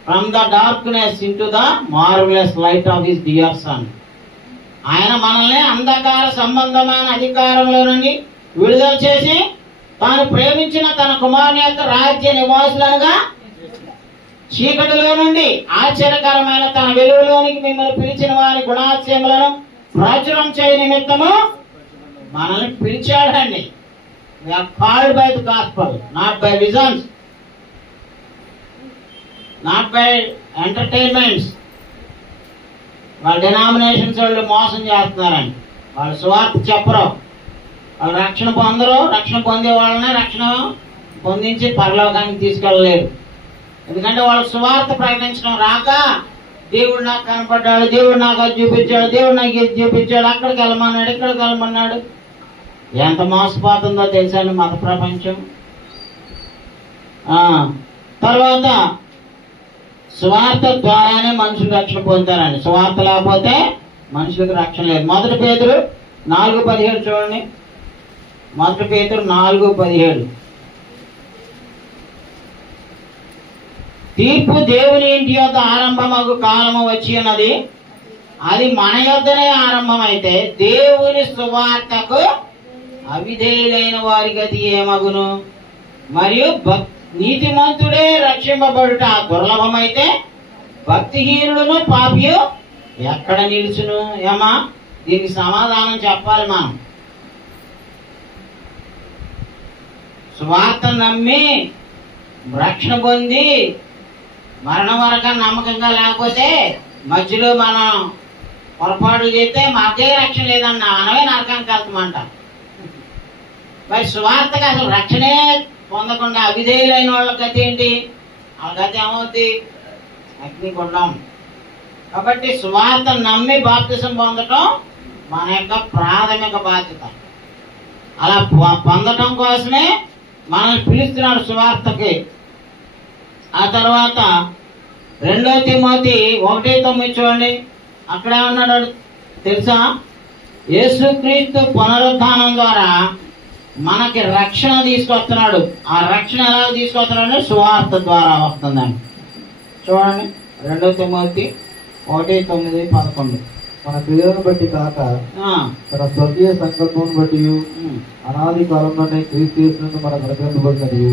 from the darkness into the marvelous light of his dear son. ఆయన మనల్ని అంధకార సంబంధమైన అధికారంలో నుండి విడుదల చేసి తాను ప్రేమించిన తన కుమారుని యొక్క రాజ్య నివాసులుగా చీకటిలో నుండి ఆశ్చర్యకరమైన తన వెలుగులోనికి మిమ్మల్ని పిలిచిన వారి గుణాత్యములను ప్రాచుర్యం చేయ నిమిత్తము మనల్ని పిలిచాడండి. We are called by the gospel, not by visions, not by entertainments. వాళ్ళ డినామినేషన్స్ వాళ్ళు మోసం చేస్తున్నారండి, వాళ్ళు సువార్త చెప్పరు, వాళ్ళు రక్షణ పొందరు, రక్షణ పొందే వాళ్ళనే రక్షణ పొందించి పరలోకానికి తీసుకెళ్ళలేరు. ఎందుకంటే వాళ్ళు సువార్త ప్రకటించడం రాక, దేవుడు నాకు కనపడ్డాడు, దేవుడు నాకు అది చూపించాడు, దేవుడు నాకు ఇది చూపించాడు, అక్కడికి వెళ్ళమన్నాడు, ఇక్కడికి వెళ్ళమన్నాడు. ఎంత మోసపోతుందో తెలుసండి మత ప్రపంచం. తర్వాత సువార్త ద్వారానే మనుషులు రక్షణ పొందుతారండి, సువార్త లేకపోతే మనుషులకు రక్షణ లేదు. 1 పేతురు 4:17 చూడండి. 1 పేతురు 4:17. తీర్పు దేవుని ఇంటి యొద్ద ఆరంభమగు కాలము వచ్చి ఉన్నది, అది మన యొద్దనే ఆరంభమైతే దేవుని సువార్తకు అవిధేయులైన వారి గతి ఏమగును? మరియు నీతిమంతుడే రక్షింపబడుట దుర్లభమైతే భక్తిహీనుడును పాపియు ఎక్కడ నిలుచును? ఏమా దీనికి సమాధానం చెప్పాలి మనం. సువార్త నమ్మి రక్షణ పొంది మరణం వరకు నమ్మకంగా లేకపోతే మధ్యలో మనం పొరపాటు చేస్తే మాకే రక్షణ లేదన్న మనమే నరకానికి వెళ్తామంట. మరి సువార్తకి అసలు రక్షణే పొందకుండా అవిధేయులైన వాళ్ళ గతి ఏంటి? ఆ గతి ఏమవుతుంది? అగ్నిగుండం. కాబట్టి సువార్త నమ్మి బాప్తిసం పొందటం మన యొక్క ప్రాథమిక బాధ్యత. అలా పొందటం కోసమే మనల్ని పిలుస్తున్నాడు సువార్తకి. ఆ తర్వాత 2 తిమోతి 1:9 చూడండి. అక్కడ ఏమన్నాడు తెలుసా? యేసుక్రీస్తు పునరుద్ధానం ద్వారా మనకి రక్షణ తీసుకొస్తున్నాడు. ఆ రక్షణ ఎలా తీసుకొస్తున్నాడు? సువార్త ద్వారా వస్తుందండి. చూడండి 2 తిమోతి 1:9-11. మన క్రియలను బట్టి కాక తన స్వర్గీయ సంకల్పం బట్టి అనాది కాలంలోనే క్రీస్తు యేసును మనకు అనుగ్రహించబడినది,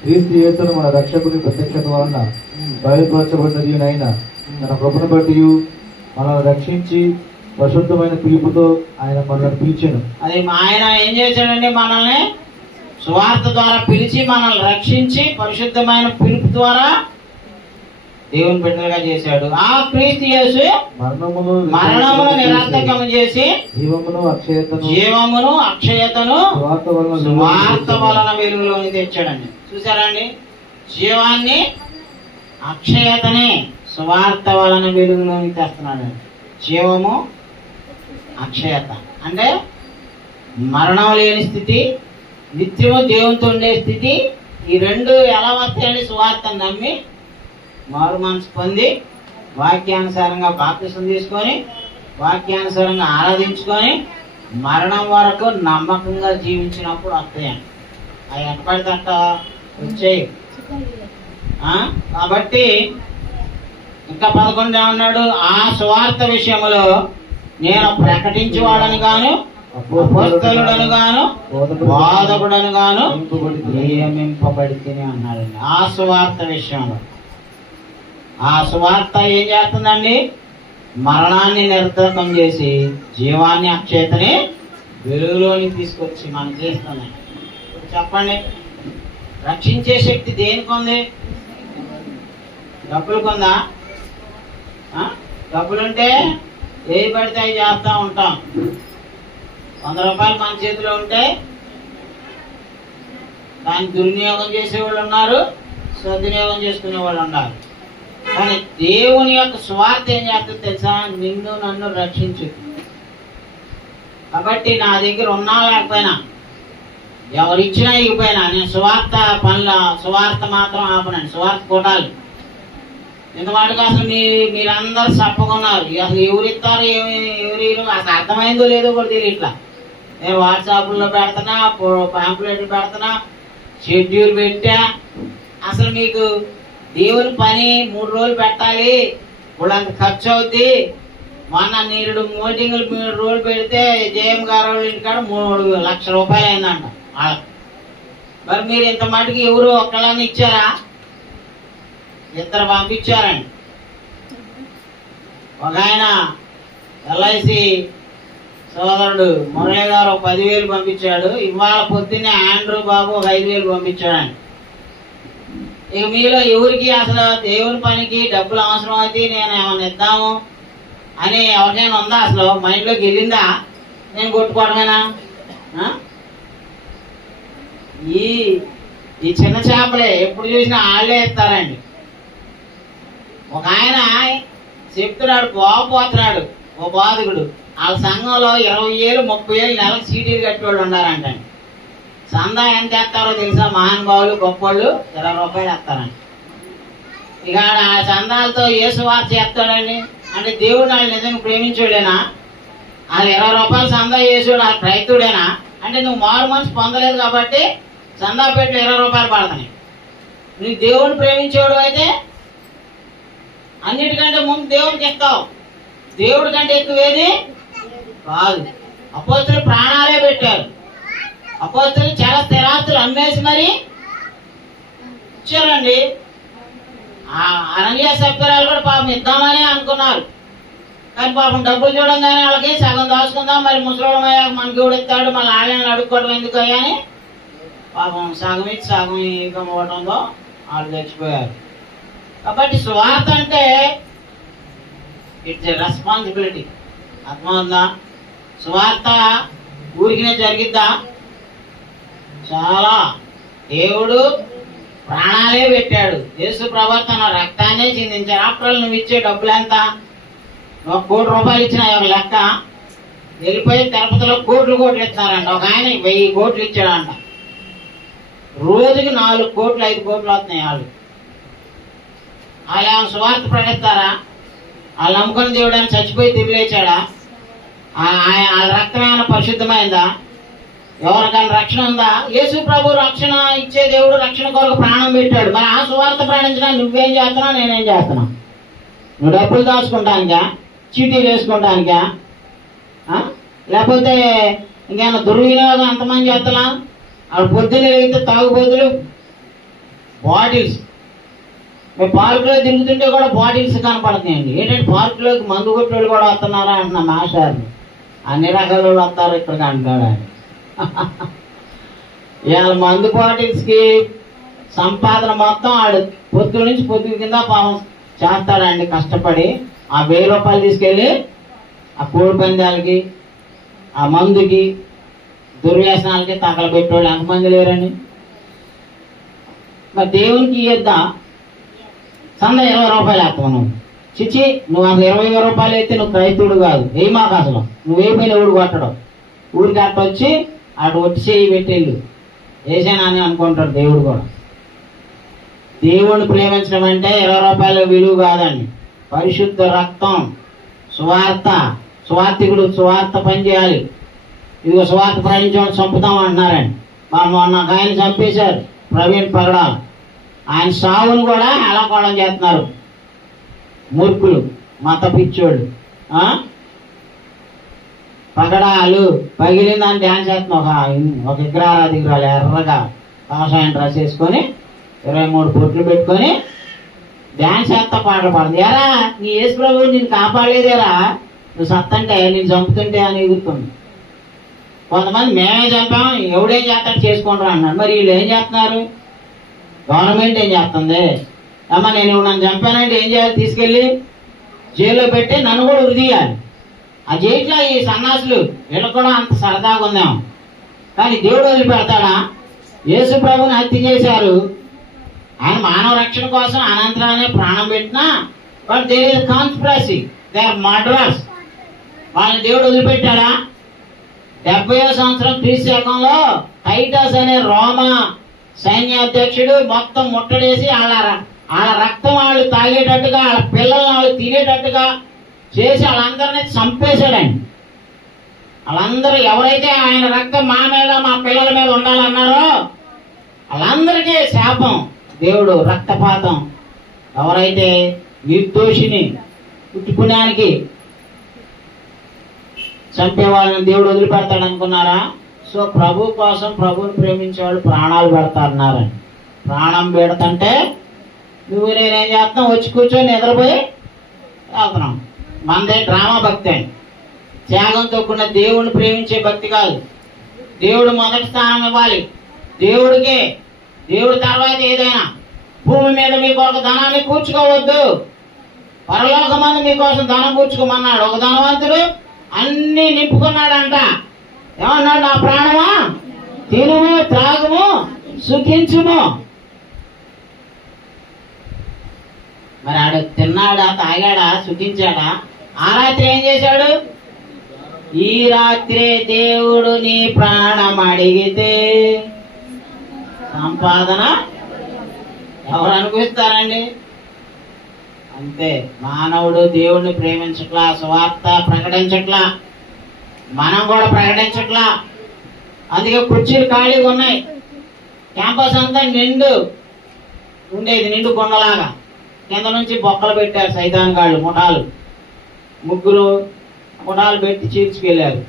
క్రీస్తు యేసును మన రక్షకుని ప్రత్యక్షత వలన బయలుపరచబడినది అయినా తన కృపను బట్టి మనల్ని రక్షించి పరిశుద్ధమైన పిలుపుతో ఆయన మనల్ని పిలిచాను. అది ఆయన ఏం చేశాడండి? మనల్ని సువార్త ద్వారా పిలిచి మనల్ని రక్షించి పరిశుద్ధమైన పిలుపు ద్వారా దేవుని బిడ్డలుగా చేశాడు. ఆ క్రీస్తు యేసు మరణమును నిరర్థకము చేసి జీవమును అక్షయతను సువార్త వలన వెలుగులోని తెచ్చాడండి. చూసారండి? జీవాన్ని అక్షయతని సువార్త వలన వెలుగులోని తెస్తున్నాడండి. జీవము అక్షయత అంటే మరణం లేని స్థితి, నిత్యము దేవునితో ఉండే స్థితి. ఈ రెండు ఎలా వస్తాయండి? సువార్త నమ్మి మారు మనసు పొంది వాక్యానుసారంగా బాప్తిసం తీసుకొని వాక్యానుసారంగా ఆరాధించుకొని మరణం వరకు నమ్మకంగా జీవించినప్పుడు వస్తాయండి. అవి ఎట్టపడితే అట్ట వచ్చాయి. కాబట్టి ఇంకా 11 ఏమన్నాడు? ఆ సువార్త విషయంలో నేను ప్రకటించేవాడని గాను, అపోస్తలుడను గాను, బోధకుడను గాను నియమింపబడితేనే అన్నాడండి. ఆ సువార్త విషయంలో. ఆ సువార్త ఏం చేస్తుందండి? మరణాన్ని నిర్ధకం చేసి జీవాన్ని, అక్షయతని వెలుగులోని తీసుకొచ్చి మనకి చేస్తుంది. చెప్పండి, రక్షించే శక్తి దేనికి ఉంది? డబ్బులకు ఉందా? డబ్బులుంటే ఏవి పడితే అవి చేస్తూ ఉంటాం. 100 రూపాయలు మన చేతిలో ఉంటే దాన్ని దుర్వినియోగం చేసేవాళ్ళు ఉన్నారు, సద్వినియోగం చేసుకునే వాళ్ళు ఉన్నారు. కానీ దేవుని యొక్క స్వార్థ ఏం చేస్తుంది తెలుసా? నిన్ను నన్ను రక్షించు. కాబట్టి నా దగ్గర ఉన్నా లేకపోయినా, ఎవరిచ్చినా ఇగిపోయినా, నేను సువార్త మాత్రం ఆపనండి. సువార్త కూడాలి. ఇంతవాటికి అసలు మీరందరూ సప్పకున్నారు. అసలు ఎవరిస్తారు, ఎవరు అసలు అర్థమైందో లేదో కూడా తెలియట్లా. నేను వాట్సాప్లో పెడుతున్నా, పాంప్లెట్లు పెడుతున్నా, షెడ్యూల్ పెట్టా. అసలు మీకు దేవుని పని 3 రోజులు పెట్టాలి, వాళ్ళంత ఖర్చు అవుద్ది. మొన్న నీరుడు మీటింగులు 3 రోజులు పెడితే జయం గారు వాళ్ళ ఇంటికాడ 3 లక్షల రూపాయలు అయిందంట. మరి మీరు ఇంత మటుకు ఎవరు ఒక్కళ్ళని ఇచ్చారా? 2 పంపించారండి. ఒక ఆయన ఎల్ఐసి సోదరుడు మురళి గారు 10,000 పంపించాడు. ఇవాళ పొద్దున్నే ఆండ్రూ బాబు 5,000 పంపించాడండి. ఇక మీలో ఎవరికి అసలు దేవుని పనికి డబ్బులు అవసరం అయితే నేను ఏమైనా ఇద్దాము అని ఎవరికైనా ఉందా? అసలు మైండ్లోకి వెళ్ళిందా? నేను కొట్టుకోవడమేనా? ఈ చిన్న చేపలే ఎప్పుడు చూసినా వాళ్ళే ఇస్తారండి. ఒక ఆయన చెప్తున్నాడు, పోతున్నాడు ఓ బాధకుడు. వాళ్ళ సంఘంలో 20,000 30,000 నెలకు సీటీలు కట్టేవాళ్ళు ఉన్నారంటండి. చందా ఎంత వేస్తారో తెలుసా? మహానుభావులు గొప్పోళ్ళు 20 రూపాయలు వేస్తారండి. ఇక ఆ చందాలతో ఏ సువార్త చేస్తాడండి? అంటే దేవుడు వాళ్ళు నిజంగా ప్రేమించాడేనా? వాళ్ళు 20 రూపాయలు చందా చేసాడు, వాళ్ళ రైతుడేనా? అంటే నువ్వు మారు మనసు పొందలేదు కాబట్టి చందా పెట్టి 20 రూపాయలు పడతాయి. నువ్వు దేవుడిని ప్రేమించేవాడు అయితే అన్నిటికంటే ముందు దేవుడికి ఇస్తావు. దేవుడి కంటే ఎక్కువేది కాదు. అపోస్తలులు ప్రాణాలే పెట్టారు. అపోస్తలులు చాలా స్థిరాస్తులు అమ్మేసి మరి ఇచ్చారండి. అననీయ సభ్యురాలు కూడా పాపం ఇద్దామని అనుకున్నారు. కానీ పాపం డబ్బులు చూడంగానే వాళ్ళకి సగం దాచుకుందాం, మరి ముసలోడమయ్యాక మనకి కూడా ఇస్తాడు, మళ్ళీ ఆళ్ళని అడుక్కోవడం ఎందుకు అయ్యా అని పాపం సగం ఇచ్చి సగం ఇవ్వడంలో వాళ్ళు తెచ్చిపోయారు. కాబట్టి స్వార్థ అంటే ఇట్స్ ఎ రెస్పాన్సిబిలిటీ. అర్థమవుతుందా? స్వార్థ ఊరికినే జరిగిద్దా? చాలా. దేవుడు ప్రాణాలే పెట్టాడు. యేసు ప్రవర్తన రక్తాన్నే చిందించారు. ఆఫ్టర్ నువ్వు ఇచ్చే డబ్బులు ఎంత? 1 కోటి రూపాయలు ఇచ్చినా ఒక లెక్క. వెళ్ళిపోయి తిరుపతిలో కోట్లు ఇస్తున్నారంట. ఒక ఆయన 1000 కోట్లు ఇచ్చాడంట. రోజుకి 4 కోట్లు 5 కోట్లు వస్తున్నాయి. వాళ్ళు ఏమైనా సువార్త ప్రకటిస్తారా? వాళ్ళు నమ్ముకుని దేవుడు అని చచ్చిపోయి తిరిగిలేచాడా? వాళ్ళ రక్తం ఏమైనా పరిశుద్ధమైందా? ఎవరికైనా రక్షణ ఉందా? యేసు ప్రభు రక్షణ ఇచ్చే దేవుడు రక్షణ కొరకు ప్రాణం పెట్టాడు. మరి ఆ సువార్త ప్రకటించినా నువ్వేం చేస్తున్నావు, నేనేం చేస్తున్నా? నువ్వు డబ్బులు దాచుకుంటానికా, చీటీలు వేసుకుంటానికా, లేకపోతే ఇంకేమైనా దుర్వినియోగం ఎంతమంది చేస్తున్నా? వాళ్ళు పొద్దున్న అయితే తాగుబోతులు బాటిల్స్. పార్కులో తిరుగుతుంటే కూడా బాటిల్స్ కనపడుతున్నాయండి. ఏంటంటే పార్కులోకి మందు కొట్టేళ్ళు కూడా వస్తున్నారా అంటున్నా మాస్టర్. అన్ని రకాల వాళ్ళు వస్తారు ఇక్కడికి అంటాడు ఆయన. ఇవాళ మందు బాటిల్స్కి సంపాదన మొత్తం ఆడు పొద్దు నుంచి పొద్దు కింద పాపం చేస్తాడండి కష్టపడి. ఆ 1000 రూపాయలు తీసుకెళ్ళి ఆ కోడి పందాలకి, ఆ మందుకి, దుర్వ్యసనాలకి తగలబెట్టేవాళ్ళు ఎంతమంది లేరండి? మరి దేవునికి ఇద్దా? సంద 20 రూపాయలు వేస్తావు నువ్వు. చిచ్చి, నువ్వు అసలు 20 రూపాయలు అయితే నువ్వు క్రైస్తుడు కాదు. ఏ మాకు అసలు నువ్వేమైనా ఊడు కొట్టడం. ఊరికి అట్ట వచ్చి అటు వచ్చి చేయి పెట్టేళ్ళు వేసానా అని అనుకుంటాడు దేవుడు కూడా. దేవుడిని ప్రేమించడం అంటే 20 రూపాయల విలువ కాదండి. పరిశుద్ధ రక్తం, సువార్థికుడు సువార్త పని చేయాలి. ఇదిగో సువార్త ప్రకటించడం చంపుతాం అంటున్నారండి. మొన్న ఆయన చంపేశారు, ప్రవీణ్ పగడాల్. ఆయన సావును కూడా ఎలాకోవడం చేస్తున్నారు మూర్ఖులు, మత పిచ్చోళ్ళు. పగడాలు పగిలిందని డ్యాన్స్ చేస్తున్నాం. ఒక విగ్రహాలు ఎర్రగా కాషాయం డ్రెస్ వేసుకొని 23 పొట్లు పెట్టుకొని డ్యాన్స్ చేస్తా పాటలు పాడుతుంది. ఎరా నీ యేసు ప్రభువు నేను కాపాడలేదేరా, నువ్వు సత్తంటే నేను చంపుతుంటే అని ఎగురుతుంది. కొంతమంది మేమే చంపాం, ఎవడేం చేస్తాడు చేసుకుంటారు అన్నాడు. మరి వీళ్ళు ఏం చేస్తున్నారు? గవర్నమెంట్ ఏం చేస్తుంది? అమ్మ నేను నన్ను చంపానంటే ఏం చేయాలి? తీసుకెళ్ళి జైల్లో పెట్టి నన్ను కూడా ఉరిదీయాలి. ఆ జైట్లో ఈ సన్నాసులు వీళ్ళకు కూడా అంత సరదాగా ఉందాం. కానీ దేవుడు వదిలిపెడతాడా? యేసు ప్రభుని హత్య చేశారు. ఆయన మానవ రక్షణ కోసం అనంతరాన్ని ప్రాణం పెట్టినా but there is conspiracy, they are murderers. వాళ్ళని దేవుడు వదిలిపెట్టాడా? 70వ సంవత్సరం క్రీస్తు శకంలో టైటస్ అనే రోమా సైన్యాధ్యక్షుడు మొత్తం ముట్టడేసి వాళ్ళ రక్తం వాళ్ళు తాగేటట్టుగా, వాళ్ళ పిల్లల్ని వాళ్ళు తినేటట్టుగా చేసి వాళ్ళందరినీ చంపేశాడండి. వాళ్ళందరూ ఎవరైతే ఆయన రక్తం మా మీద మా పిల్లల మీద ఉండాలన్నారో వాళ్ళందరికీ శాపం. దేవుడు రక్తపాతం. ఎవరైతే నిర్దోషిని పుట్టుకునేనికి చంపే వాళ్ళని దేవుడు వదిలిపెడతాడు అనుకున్నారా? సో ప్రభు కోసం ప్రభువుని ప్రేమించేవాళ్ళు ప్రాణాలు పెడతారన్నారని. ప్రాణం పెడతంటే నువ్వు నేనేం చేస్తున్నాం? వచ్చి కూర్చొని నిద్రపోయి వెళ్తున్నాం. మనదే డ్రామా భక్తి అండి. త్యాగంతో కూడిన దేవుడిని ప్రేమించే భక్తి కాదు. దేవుడు మొదటి స్థానం ఇవ్వాలి. దేవుడికే, దేవుడి తర్వాత ఏదైనా. భూమి మీద మీకొక ధనాన్ని కూర్చుకోవద్దు, పరలోకమందు మీకోసం ధనం కూర్చుకోమన్నాడు. ఒక ధనవంతుడు అన్ని నింపుకున్నాడంట. ఏమన్నాడు? నా ప్రాణమా తినుము త్రాగుము సుఖించుము. మరి ఆడు తిన్నాడా, తాగాడా, సుఖించాడా? ఆ రాత్రి ఏం చేశాడు? ఈ రాత్రే దేవుడు నీ ప్రాణం అడిగితే సంపాదన ఎవరు అనుభవిస్తారండి? అంతే. మానవుడు దేవుడిని ప్రేమించట్లా, సువార్త ప్రకటించట్లా, మనం కూడా ప్రకటించట్లా. అందుకే కుర్చీలు ఖాళీగా ఉన్నాయి. క్యాంపస్ అంతా నిండు ఉండేది, నిండు కొండలాగా. కింద నుంచి బొక్కలు పెట్టారు సైతాన్ గాళ్ళు, ముఠాలు. 3 ముఠాలు పెట్టి చీల్చుకెళ్ళారు.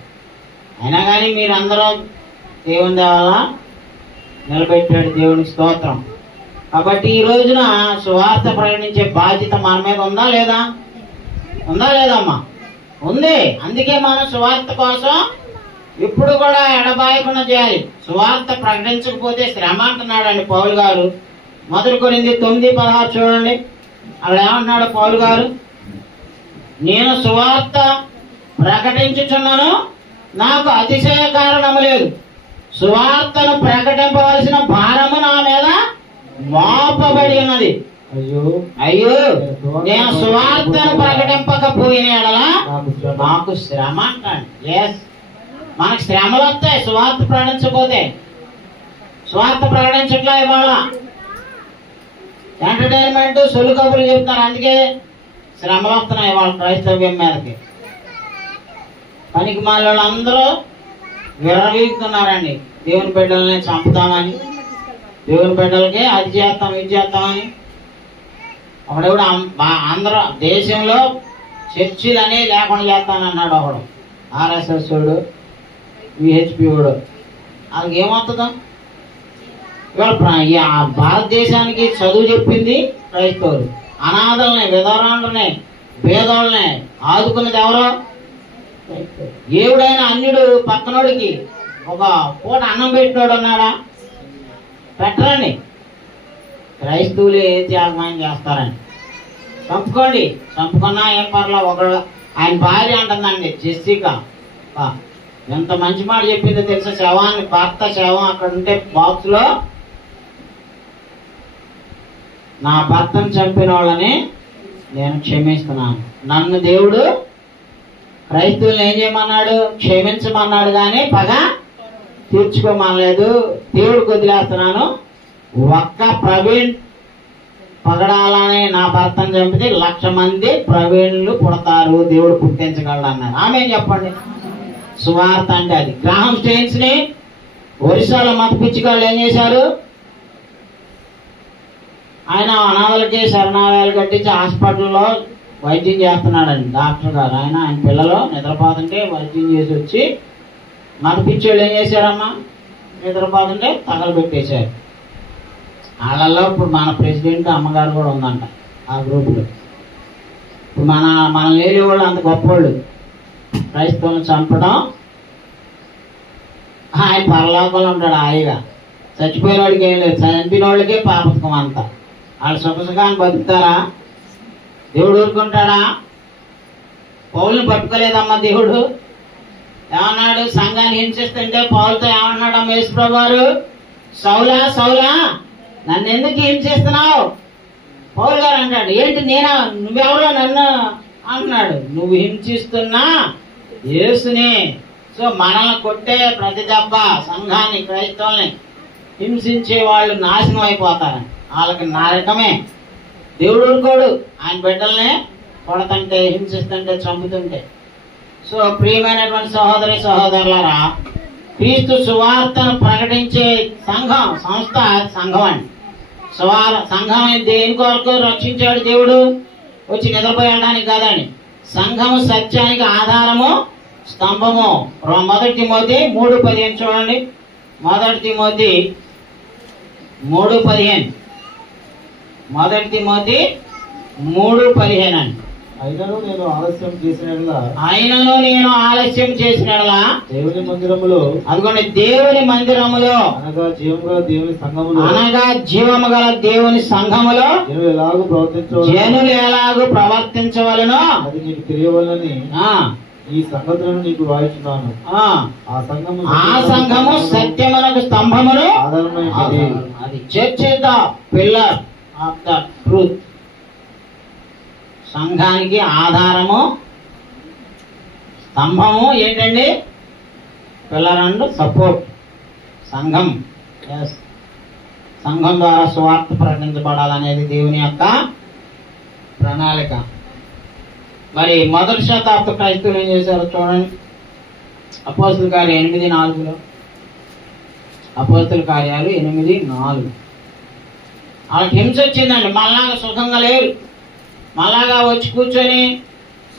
అయినా కానీ మీరందరూ దేవుని దేవాల నిలబెట్టాడు. దేవునికి స్తోత్రం. కాబట్టి ఈ రోజున సువార్త ప్రకటించే బాధ్యత మన మీద ఉందా లేదా? ఉందా లేదమ్మా? ఉంది. అందుకే మనం సువార్త కోసం ఇప్పుడు కూడా ఎడబాయకుండా చేయాలి. సువార్త ప్రకటించకపోతే శ్రమ అంటున్నాడండి పౌలు గారు. 1 కొరింథీ 9:16 చూడండి. అక్కడ ఏమంటున్నాడు పౌలు గారు? నేను సువార్త ప్రకటించుచున్నాను, నాకు అతిశయ కారణము లేదు. సువార్తను ప్రకటింపవలసిన భారము నా మీద మోపబడి ఉన్నది. అయ్యో నేను సువార్తను ప్రకటింపకపోయిన ఎడలా నాకు శ్రమ అంటాడు. ఎస్, మనకు శ్రమలు వస్తాయి సువార్త ప్రకటించకపోతే. సువార్త ప్రకటించట్లా ఇవాళ ఎంటర్టైన్మెంట్ సొల్లు కబుర్లు చెప్తున్నారు. అందుకే శ్రమలు వస్తున్నాయి వాళ్ళ క్రైస్తవ్యం మీదకి. పనికి మాల వాళ్ళందరూ విర్రవీగుతున్నారండి. దేవుని బిడ్డలనే చంపుతామని, దేవుని బిడ్డలకి అది చేస్తాం ఇది చేస్తామని. ఒకడెవడు ఆంధ్ర దేశంలో చర్చిలు అనేవి లేకుండా చేస్తానన్నాడు ఒకడు. ఆర్ఎస్ఎస్ వాడు, విహెచ్పి వాడు. వాళ్ళకి ఏమవుతుందో? ఇవాళ భారతదేశానికి చదువు చెప్పింది క్రైస్తవులు. అనాథల్ని, విధవరాళ్ళని, పేదోళ్ళని ఆదుకున్నది ఎవరో? ఏవుడైనా అన్యుడు పక్కనోడికి ఒక పూట అన్నం పెట్టినోడు ఉన్నాడా? పెట్టరండి. క్రైస్తవులు ఏ త్యాగం చేస్తారండి. చంపుకోండి, చంపుకున్నా ఏం పర్లా. ఒకడు ఆయన భార్య అంటుందండి జెస్సికా, ఎంత మంచి మాట చెప్పిందో తెలుసా? శవాన్ని, భర్త శవం అక్కడ ఉంటే బాక్స్ లో, నా భర్తను చంపిన వాళ్ళని నేను క్షమిస్తున్నాను. నన్ను దేవుడు క్రైస్తవులను ఏం చేయమన్నాడు? క్షమించమన్నాడు, కానీ పగ తీర్చుకోమనలేదు. దేవుడికి వదిలేస్తున్నాను. ఒక్క ప్రవీణ్ పగడాలని నా భర్తను చంపితే 1,00,000 మంది ప్రవీణులు పుడతారు, దేవుడు పుట్టించగలడు అన్నాడు. ఆమె చెప్పండి. సువార్త అంటే అది. గ్రాహం స్టెయిన్స్ ని ఒరిస్సాలో మత పిచ్చికాళ్ళు ఏం చేశారు? ఆయన అనాథలకి శరణాలయాలు కట్టించి హాస్పిటల్లో వైద్యం చేస్తున్నాడండి డాక్టర్ గారు. ఆయన పిల్లలు నిద్రపోతుంటే వైద్యం చేసి వచ్చి మన పిచ్చోళ్ళు ఏం చేశారమ్మా, నిద్రపోతుంటే తగలబెట్టేశారు. వాళ్ళల్లో ఇప్పుడు మన ప్రెసిడెంట్ అమ్మగారు కూడా ఉందంట ఆ గ్రూపులో. ఇప్పుడు మన లేని వాళ్ళు అంత గొప్పవాళ్ళు క్రైస్తవులను చంపడం. ఆయన పరలోకంలో ఉంటాడు హాయిగా, చచ్చిపోయిన వాడికి ఏం లేదు, చంపిన వాళ్ళకే పాపకం అంతా. వాళ్ళు సుఖసుఖాన్ని బతుకుతారా? దేవుడు ఊరుకుంటాడా? పౌలుని పట్టుకోలేదమ్మా దేవుడు. ఏమన్నాడు? సంఘాన్ని హింసిస్తుంటే పౌలుతో ఏమన్నాడు యేసుప్రభు వారు? సౌలా సౌలా నన్ను ఎందుకు హింసిస్తున్నావు? పౌలు గారు అంటాడు, ఏంటి నేనా, నువ్వెవరో నన్ను అన్నాడు. నువ్వు హింసిస్తున్నా యేసుని. సో మనల్ని కొట్టే ప్రతి దెబ్బ సంఘాన్ని క్రైస్తవుల్ని హింసించే వాళ్ళు నాశనం అయిపోతారు. వాళ్ళకి నరకమే. దేవుడు ఊరుకోడు ఆయన బిడ్డల్ని కొడతంటే, హింసిస్తుంటే, చంపుతుంటే. సో ప్రియమైనటువంటి సహోదరి సహోదరులారా, క్రీస్తు సువార్తను ప్రకటించే సంఘం, సంస్థ సంఘం అండి. సంఘం దేని కొరకు రక్షించాడు దేవుడు? వచ్చి నిద్రపోయడానికి కాదండి. సంఘము సత్యానికి ఆధారము, స్తంభము. 1 తిమోతి 3:15 చూడండి. 1 తిమోతి 3:15. 1 తిమోతి 3:15 అండి. అయినను నేను ఆలస్యం చేసిన ఎడల దేవుని మందిరములో, అందుకని దేవుని మందిరములో అనగా జీవము గల దేవుని సంఘములో జనులు ఎలాగూ ప్రవర్తించవలనో అది నీకు తెలియవలనని ఈ సంగతులను నీకు వాయిస్తున్నాను. ఆ సంఘము సత్యమునకు స్తంభమును, అది church is the pillar of the truth. సంఘానికి ఆధారము, స్తంభము ఏంటండి? Pillar and support. సంఘం, సంఘం ద్వారా సువార్త ప్రకటించబడాలనేది దేవుని యొక్క ప్రణాళిక. మరి మొదటి శతాబ్ద క్రైస్తవులు ఏం చేశారో చూడండి. అపోస్తుల కార్యాలు 8:4. అపోస్తుల కార్యాలు 8:4. వాళ్ళకి హింస వచ్చిందండి. మళ్ళాగా సుఖంగా లేరు. మళ్ళాగా వచ్చి కూర్చొని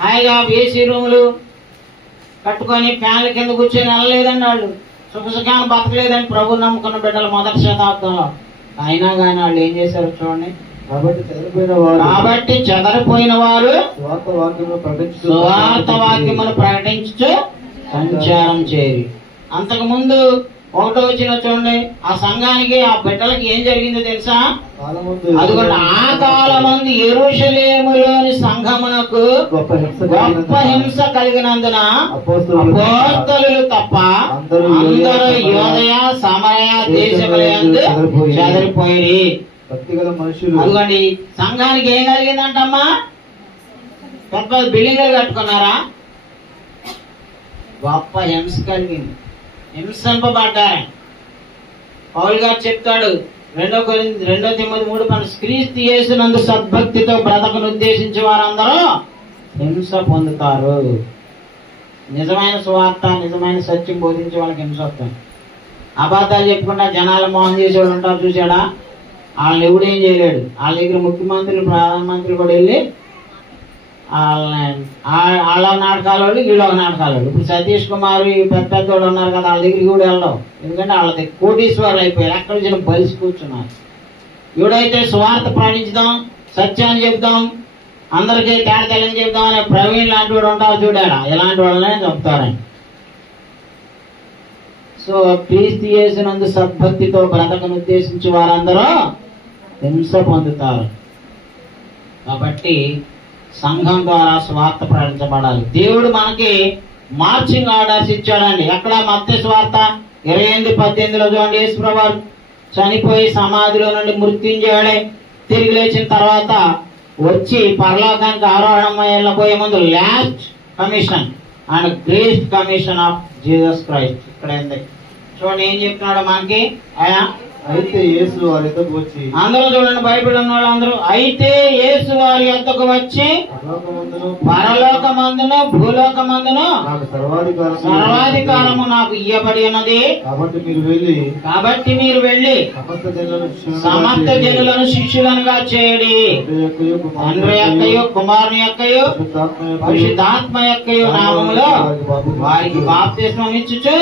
హాయిగా ఏసీ రూములు కట్టుకొని ఫ్యాన్ల కింద కూర్చొని వెళ్ళలేదండి. వాళ్ళు సుఖసుఖాన్ని బతకలేదండి ప్రభు నమ్ముకున్న బిడ్డలు మొదటి శతాబ్దంలో. అయినా కానీ వాళ్ళు ఏం చేశారు చూడండి. కాబట్టి చెదరిపోయిన వారు సువార్త వాక్యమును ప్రకటించు సంచారం చేయరు. అంతకు ముందు 1వ వచనం చూడండి. ఆ సంఘానికి, ఆ బిడ్డలకి ఏం జరిగిందో తెలుసా? అదిగోండి, ఆ కాలమందు యెరూషలేములోని సంఘమునకు గొప్ప హింస కలిగినందున అపోస్తలులు తప్ప అందరూ యూదయ సమరయ దేశములందు చెదరిపోయి. అదిగోండి, సంఘానికి ఏం కలిగిందంటమ్మా? పెద్ద బిల్డింగ్లు కట్టుకున్నారా? గొప్ప హింస కలిగింది. హింసింపబడ్డారు. పౌలు గారు చెప్తాడు 2 తిమోతి 3:12, క్రీస్తు యేసునందు సద్భక్తితో బ్రతకను ఉద్దేశించి వారందరూ హింస పొందుతారు. నిజమైన సువార్త, నిజమైన సత్యం బోధించే వాళ్ళకి హింస వస్తుంది. అబద్ధాలు చెప్పుకుంటా జనాలు మోహం చేసేవాళ్ళు ఉంటారు, చూసాడా? వాళ్ళని ఎవడు ఏం చేయలేడు. వాళ్ళ దగ్గర ముఖ్యమంత్రులు, ప్రధానమంత్రులు కూడా వెళ్ళి వాళ్ళ నాటకాల వాళ్ళు, వీళ్ళ నాటకాల వాళ్ళు. ఇప్పుడు సతీష్ కుమార్ పెద్ద వాళ్ళు ఉన్నారు కదా, వాళ్ళ దగ్గరికి కూడా వెళ్ళడం. ఎందుకంటే వాళ్ళ కోటీశ్వర్లు అయిపోయారు. ఎక్కడ నుంచి బలిసి కూర్చున్నారు. ఎవడైతే స్వార్థ ప్రకటించుదాం, సత్యాన్ని చెప్దాం, అందరికీ తేడతెల్లని చెప్దాం అనే ప్రవీణ్ లాంటి వాడు ఉంటావు చూడాడా, ఇలాంటి వాళ్ళనే చెప్తారని. సో క్రీస్తు యేసునందు సద్భక్తితో బ్రతకను ఉద్దేశించి వారందరూ హింస పొందుతారు. కాబట్టి సంఘం ద్వారా స్వార్థ ప్రకటించబడాలి. దేవుడు మనకి మార్చింగ్ ఆర్డర్స్ ఇచ్చాడండి. ఎక్కడ? మత్తయి సువార్త 28:18 చూడండి. యేసుప్రభువు చనిపోయి సమాధిలో నుండి మృత్యుంజయుడై తిరిగి లేచిన తర్వాత వచ్చి పరలోకానికి ఆరోహణం వెళ్ళబోయే ముందు last commission and great commission of Jesus Christ ఇక్కడ ఉంది చూడండి. ఏం చెప్తున్నాడు మనకి? ఆయన అయితే యేసు వారి యొద్దకు వచ్చి, అందరూ చూడండి, బైబిల్ ఉన్న వాళ్ళు అందరూ, అయితే యేసు వారి యొద్దకు వచ్చి పరలోకమందును పరలోకమందును భూలోకమందును నాకు సర్వాధికారము నాకు ఇయ్యబడి ఉన్నది. కాబట్టి మీరు వెళ్ళి సమస్త జనులను శిష్యులనుగా చేయడి. తండ్రి యొక్కయు కుమారుని యొక్కయు పరిశుద్ధాత్మ యొక్కయు నామములో వారికి బాప్తిస్మం ఇచ్చుచు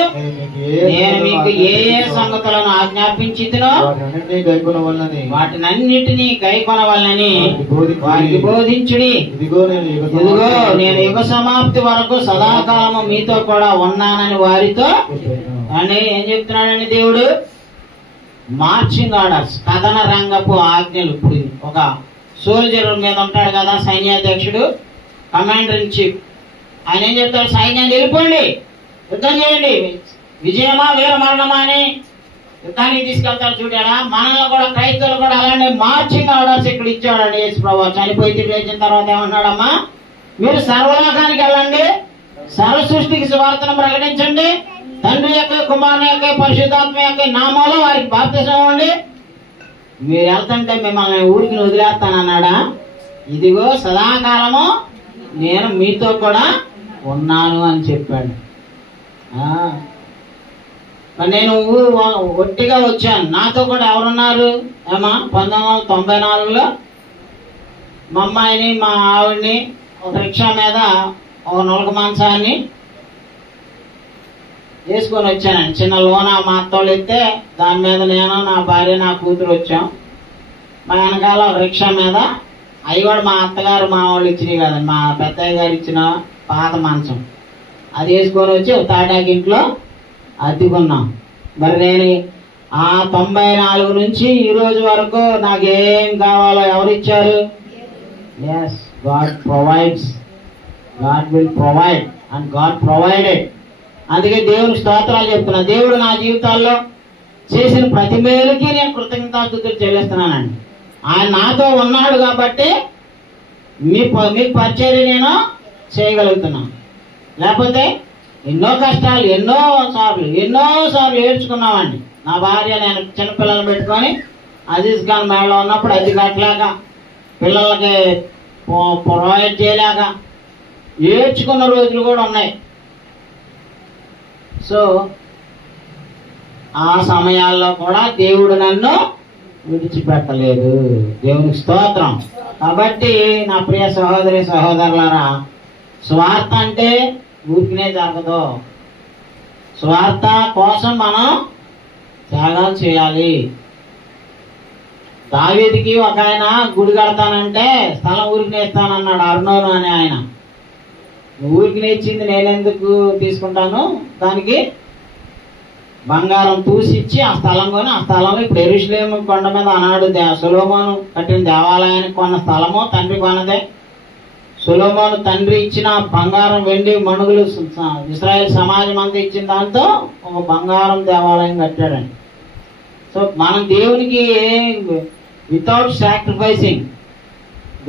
నేను మీకు ఏ ఏ సంగతులను ఆజ్ఞాపించితినో వాటినన్నిటినీ గైకొనవలనని వారికి బోధించుడి. ఇదిగో నేను యుగ సమాప్తి వరకు సదాకాలము మీతో కూడా ఉన్నానని వారితో. అని ఏం చెప్తున్నాడని దేవుడు? మార్చింగ్ ఆర్డర్స్, కథన రంగపు ఆజ్ఞలు. ఇప్పుడు ఒక సోల్జర్ మీద ఉంటాడు కదా సైన్యాధ్యక్షుడు, కమాండర్ ఇన్ చీఫ్. ఆయన ఏం చెప్తాడు? సైన్యాన్ని వెళ్ళిపోండి, యుద్ధం చేయండి, విజయమా వీర మరణమా అని యుద్ధానికి తీసుకెళ్తాడు. చూడారా, మనల్ని కూడా క్రైస్తవులు కూడా అలాంటి మార్చింగ్ ఆర్డర్స్ ఇక్కడ ఇచ్చాడండి యేసు ప్రభువు. చనిపోయి తిరిగి లేచిన తర్వాత ఏమన్నాడమ్మా? మీరు సర్వలోకానికి వెళ్ళండి, సర్వ సృష్టికి సువార్తను ప్రకటించండి, తండ్రి యొక్క కుమారుని యొక్క పరిశుద్ధాత్మ యొక్క నామాలో వారికి బాప్తిసం ఇవ్వండి. మీరు వెళ్తుంటే మిమ్మల్ని ఊరికి వదిలేస్తానన్నాడా? ఇదిగో సదాకాలము నేను మీతో కూడా ఉన్నాను అని చెప్పాడు. నేను ఒట్టిగా వచ్చాను, నాతో కూడా ఎవరున్నారు ఏమా? 1994లో మా అమ్మాయిని మా ఆవిడ్ని ఒక రిక్షా మీద ఒక నులక మాంసాన్ని వేసుకొని వచ్చానండి. చిన్న లోన మా అత్తోళ్ళు ఎత్తే దాని మీద నేను, నా భార్య, నా కూతురు వచ్చాం. మా వెనకాల ఒక రిక్షా మీద, అవి కూడా మా అత్తగారు మా వాళ్ళు ఇచ్చినవి కదండి, మా పెద్దయ్య గారు ఇచ్చిన పాత మంచం, అది వేసుకొని వచ్చి ఒక తాటాకింట్లో అద్దెకున్నాం. మరి నేను ఆ 94 నుంచి ఈ రోజు వరకు నాకేం కావాలో ఎవరు ఇచ్చారు? Yes, God provides, God will provide and God provided. అందుకే దేవునికి స్తోత్రాలు చెప్తున్నా. దేవుడు నా జీవితాల్లో చేసిన ప్రతి మేలుకి నేను కృతజ్ఞతాస్తుతులు చెల్లిస్తున్నానండి. ఆయన నాతో ఉన్నాడు కాబట్టి మీకు పరిచర్య నేను చేయగలుగుతున్నాను. లేకపోతే ఎన్నో కష్టాలు, ఎన్నో సార్లు ఏడ్చుకున్నామండి. నా భార్య నేను చిన్నపిల్లలు పెట్టుకొని అజీజ్ ఖాన్ మేడలో ఉన్నప్పుడు అది కట్టలేక, పిల్లలకి ప్రొవైడ్ చేయలేక ఏడ్చుకున్న రోజులు కూడా ఉన్నాయి. సో ఆ సమయాల్లో కూడా దేవుడు నన్ను విడిచిపెట్టలేదు. దేవునికి స్తోత్రం. కాబట్టి నా ప్రియ సహోదరి సహోదరులారా, స్వార్థ అంటే ఊరికినే జరగదు. స్వార్థ కోసం మనం త్యాగాలు చేయాలి. దావీదుకి ఒక ఆయన గుడి కడతానంటే స్థలం ఊరికినే ఇస్తానన్నాడు అర్నోను అనే ఆయన. ఊరికినే ఇచ్చింది నేనెందుకు తీసుకుంటాను, దానికి బంగారం తూసిచ్చి ఆ స్థలం కొని, ఆ స్థలంలో ఇప్పుడు యెరూషలేము కొండ మీద ఆనాడు సొలొమోను కట్టిన దేవాలయానికి కొన్న స్థలము తండ్రి కొన్నదే. సొలొమోను తండ్రి ఇచ్చిన బంగారం, వెండి, మణుగులు ఇశ్రాయేల్ సమాజం అంతా ఇచ్చిన దాంతో ఒక బంగారం దేవాలయం కట్టాడండి. సో మనం దేవునికి వితౌట్ సాక్రిఫైసింగ్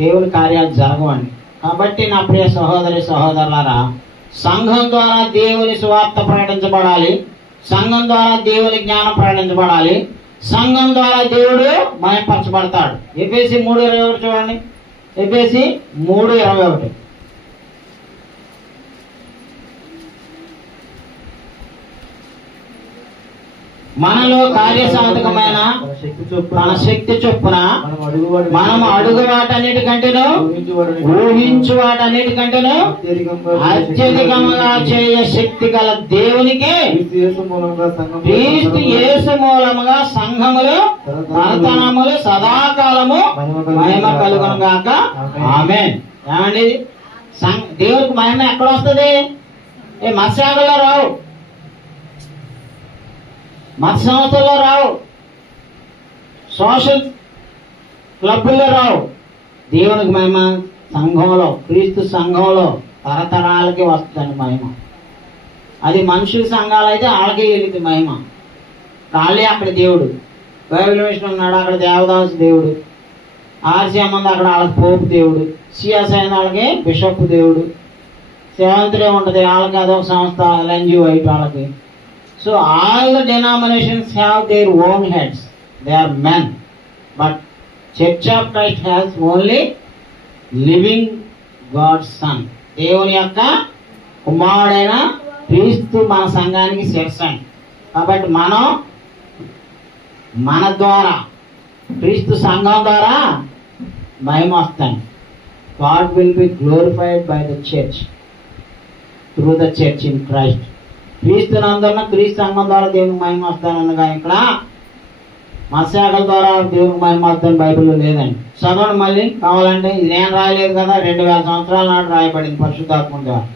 దేవుని కార్యాలు జరగవండి. కాబట్టి నా ప్రియ సహోదరి సహోదరులారా, సంఘం ద్వారా దేవుని సువార్త ప్రకటించబడాలి, సంఘం ద్వారా దేవుని జ్ఞానం ప్రకటించబడాలి, సంఘం ద్వారా దేవుడు మహిమపరచబడతాడు. ఎఫెసీ 3:21 చూడండి. ఎఫెసీ 3:21. మనలో కార్యసాధకమైన మన శక్తి చొప్పున మనం అడుగు వాటన్నిటికంటేను ఊహించు వాటన్నిటికంటేను అత్యధికంగా చేయ శక్తి గల దేవునికి క్రీస్తు యేసు మూలముగా సంఘములు తరతరములు సదాకాలము మహిమ కలుగును గాక. ఆమేన్. ఏమండి, దేవునికి మహిమ ఎక్కడ వస్తుంది? మత్స్యాగంలో రావు, మత సంస్థల్లో రావు, సోషల్ క్లబ్లో రావు. దేవునికి మహిమ సంఘంలో, క్రీస్తు సంఘంలో తరతరాలకి వస్తుందండి మహిమ. అది మనుషుల సంఘాలు అయితే వాళ్ళకి వీళ్ళకి మహిమ. వాళ్ళే అక్కడ దేవుడు. బైబిల్ మిషన్ ఉన్నాడు, అక్కడ దేవదాసు దేవుడు. ఆర్సీఎం ఉంది, అక్కడ వాళ్ళకి పోపు దేవుడు. సిఎస్ఐ వాళ్ళకి బిషప్ దేవుడు. సెవెంత్డే ఉంటుంది, వాళ్ళకి అదొక సంస్థ, ఎల్ఎన్జీ వైట్ వాళ్ళకి. So all the denominations have their own heads. They are men. But church of Christ has only living God son. దేవుని యొక్క కుమారుడైన క్రీస్తు మన సంఘానికి శిరస్సు. కాబట్టి మనం మన ద్వారా క్రీస్తు సంఘం ద్వారా మహిమ వస్తాను. God will be glorified by the church through the church in Christ. క్రీస్తు నందున్న క్రీస్తు సంఘం ద్వారా దేవునికి మహిమ వస్తాను. కానీ ఇక్కడ మత్స్యాగల ద్వారా దేవునికి మహిమ వస్తాను బైబిల్లో లేదండి. చదవండి మళ్ళీ కావాలంటే. ఇది నేను రాయలేదు కదా, 2000 సంవత్సరాల నాడు రాయబడింది పరిశుద్ధాత్మ ద్వారా.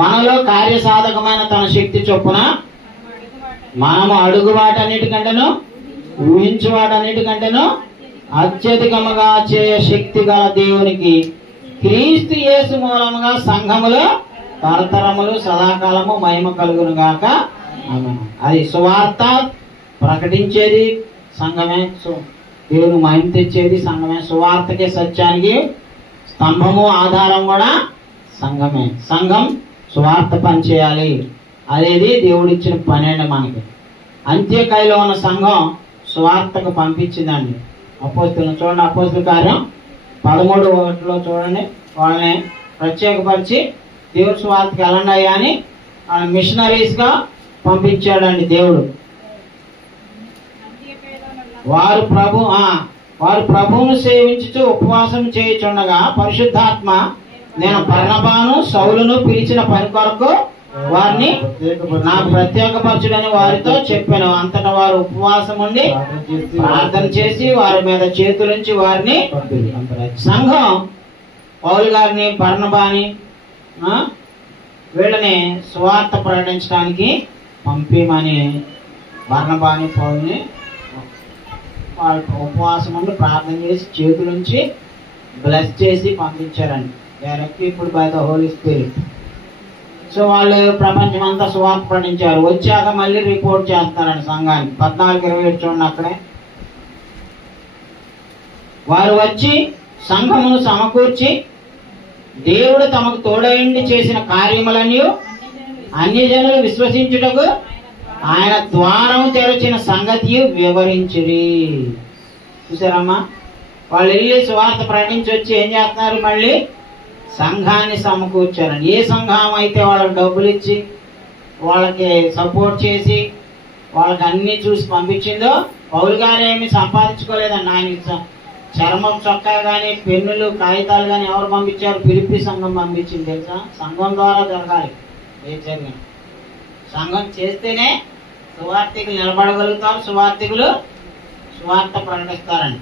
మనలో కార్యసాధకమైన తన శక్తి చొప్పున మనము అడుగు వాటన్నిటికంటేను ఊహించు వాటన్నిటికంటేను అత్యధికముగా చేయ శక్తి గల దేవునికి క్రీస్తు యేసు మూలముగా సంఘములో తరతరములు సదాకాలము మహిమ కలుగును గాక. అది సువార్త ప్రకటించేది సంఘమే, దేవుని మహిమ తెచ్చేది సంఘమే. సువార్తకే సత్యానికి స్తంభము ఆధారం కూడా సంఘమే. సంఘం సువార్త పని చేయాలి అనేది దేవుడిచ్చిన పని అండి మనకి. అంత్యకాయలో ఉన్న సంఘం సువార్తకు పంపించిందండి అపోస్తులను. చూడండి, అపోస్తుల కార్యం 13:1 చూడండి. వాళ్ళని ప్రత్యేకపరిచి దేవుడు సువార్తకి వెళ్ళండి అయ్యా అని మిషనరీస్ గా పంపించాడండి దేవుడు. వారు ప్రభువును సేవించుతూ ఉపవాసం చేయుచుండగా పరిశుద్ధాత్మ నేను బర్నబాను సౌలును పిలిచిన పని కొరకు వారిని నాకు ప్రత్యేకపరచుడని వారితో చెప్పాను. అంతటా వారు ఉపవాసం ఉండి ప్రార్థన చేసి వారి మీద చేతులుంచి వారిని సంఘం పౌలు గారిని బర్నబాని వీళ్ళని సువార్త ప్రకటించడానికి పంపిమని బర్నబాని పౌలుని వాళ్ళు ఉపవాసం ఉండి ప్రార్థన చేసి చేతులుంచి బ్లెస్ చేసి పంపించారండి. డైరెక్ట్ ఇప్పుడు by the Holy Spirit. So వాళ్ళు ప్రపంచం అంతా సువార్త ప్రకటించారు. వచ్చాక మళ్ళీ రిపోర్ట్ చేస్తారండి సంఘానికి. 14:27 చూడండి అక్కడే. వారు వచ్చి సంఘమును సమకూర్చి దేవుడు తమకు తోడైండి చేసిన కార్యములన్నీ అన్యజనులు విశ్వసించుటకు ఆయన ద్వారం తెరచిన సంగతి వివరించిరి. చూసారమ్మా, వాళ్ళు వెళ్ళి సువార్త ప్రకటించి వచ్చి ఏం చేస్తున్నారు? మళ్ళీ సంఘాన్ని సమకూర్చారండి. ఏ సంఘం అయితే వాళ్ళకి డబ్బులు ఇచ్చి వాళ్ళకి సపోర్ట్ చేసి వాళ్ళకి అన్ని చూసి పంపించిందో, పౌలు గారు ఏమి సంపాదించుకోలేదండి. ఆయన చర్మం చొక్కా కానీ పెన్నులు కాగితాలు కానీ ఎవరు పంపించారు? ఫిలిప్పీ సంఘం పంపించింది. తెలుసా? సంఘం ద్వారా జరగాలి. సంఘం చేస్తేనే సువార్థికులు నిలబడగలుగుతారు, సువార్థికులు సువార్త ప్రకటిస్తారండి.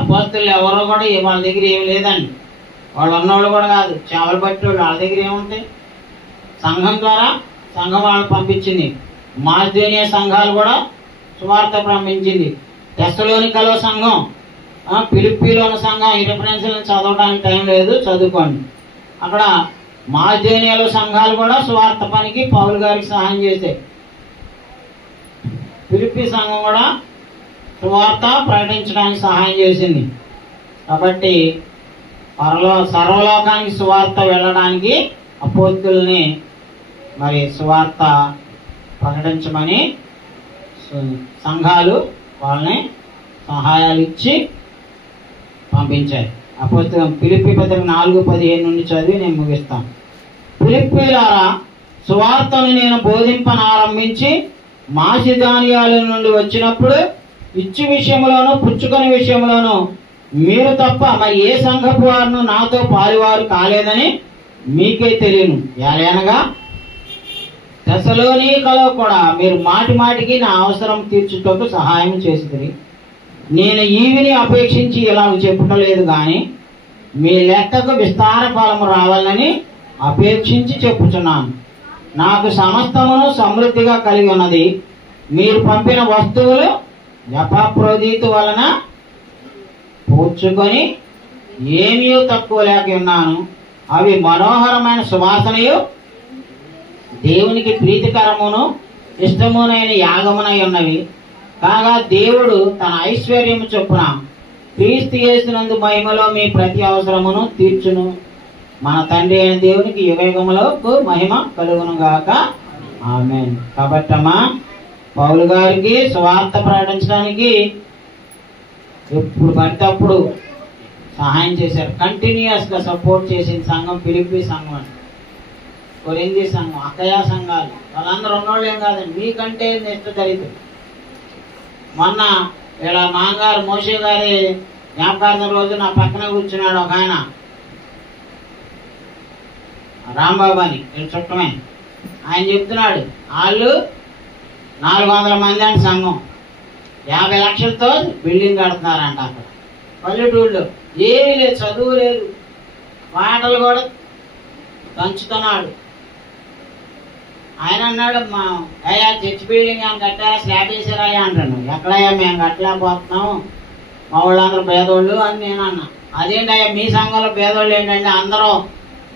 అపోస్తులు ఎవరో కూడా వాళ్ళ దగ్గర ఏమి లేదండి. వాళ్ళు ఉన్నవాళ్ళు కూడా కాదు, చేపలు పట్టేవాళ్ళు. వాళ్ళ దగ్గర ఏముంటాయి? సంఘం ద్వారా సంఘం వాళ్ళని పంపించింది. మాసిదోనియా సంఘాలు కూడా సువార్త పంపించింది. తెస్సలోనికలో సంఘం, ఫిలిప్పీలో ఉన్న సంఘం. ఈ రిఫరెన్స్లను చదవడానికి టైం లేదు, చదువుకోండి. అక్కడ మాసిదోనియాలో సంఘాలు కూడా సువార్త పనికి పౌలు గారికి సహాయం చేశాయి. ఫిలిప్పీ సంఘం కూడా సువార్త ప్రకటించడానికి సహాయం చేసింది. కాబట్టి సర్వలోకానికి సువార్త వెళ్ళడానికి అపోస్తుల్ని మరి సువార్త ప్రకటించమని సంఘాలు వాళ్ళని సహాయాలు ఇచ్చి పంపించారు. అపోస్తులం ఫిలిప్పీ పత్రిక 4:15 నుండి చదివి నేను ముగిస్తాను. ఫిలిప్పీలారా, సువార్తను నేను బోధింపనారంభించి మాసిదోనియాల నుండి వచ్చినప్పుడు ఇచ్చు విషయంలోను పుచ్చుకొని విషయంలోను మీరు తప్ప మరి ఏ సంఘపు వారును నాతో పాలువారు కాలేదని మీకే తెలియను. ఎలాగనగా తెస్సలోనికలో కూడా మీరు మాటి మాటికి నా అవసరం తీర్చుటకు సహాయం చేసిరి. నేను ఈవిని అపేక్షించి ఇలా చెప్పటలేదు కానీ మీ లెక్కకు విస్తార ఫలము రావాలని అపేక్షించి చెప్పుచున్నాను. నాకు సమస్తమును సమృద్ధిగా కలిగి ఉన్నది. మీరు పంపిన వస్తువులు ఎపాఫ్రోదీతు వలన పూడ్చుకొని ఏమీ తక్కువ లేక ఉన్నాను. అవి మనోహరమైన సువాసనయు దేవునికి ప్రీతికరమును ఇష్టమునైన యాగమునై ఉన్నవి. కాగా దేవుడు తన ఐశ్వర్యము చొప్పున క్రీస్తు యేసునందు మహిమలో మీ ప్రతి అవసరమును తీర్చును. మన తండ్రి అయిన దేవునికి యుగయుగములకు మహిమ కలుగును గాక. ఆమేన్. కాబట్టమ్మా పౌలు గారికి సువార్త ప్రకటించడానికి ఎప్పుడు పడితే అప్పుడు సహాయం చేశారు. కంటిన్యూస్గా సపోర్ట్ చేసిన సంఘం ఫిలిప్పీ సంఘం అండి, కొరింథీ సంఘం, అక్కయ సంఘాలు, వాళ్ళందరూ ఉన్నోళ్ళు ఏం కాదండి, మీకంటే నిష్ఠ దరిద్రం. మొన్న ఇక్కడ మాంగారు మోషే గారి జ్ఞాపకార్థం రోజు నా పక్కన కూర్చున్నాడు ఒక ఆయన, రాంబాబు అని, వీళ్ళు చుట్టమే. ఆయన చెప్తున్నాడు వాళ్ళు 400 మంది అంటే సంఘం, 50 లక్షలతో బిల్డింగ్ కడుతున్నారంట అక్కడ పల్లెటూళ్ళు. ఏమీ లేదు, చదువు లేదు, మాటలు కూడా దంచుతున్నాడు. ఆయన అన్నాడు, మా అయ్యా చర్చ్ బిల్డింగ్ ఏమైనా కట్టారా, స్లాబ్ వేసారా అంటాను. ఎక్కడయ్యా మేము కట్టలేకపోతున్నాము, మా వాళ్ళందరూ పేదోళ్ళు అని నేను అన్నా. అదేంటి అయ్యా మీ సంఘంలో పేదోళ్ళు ఏంటంటే అందరూ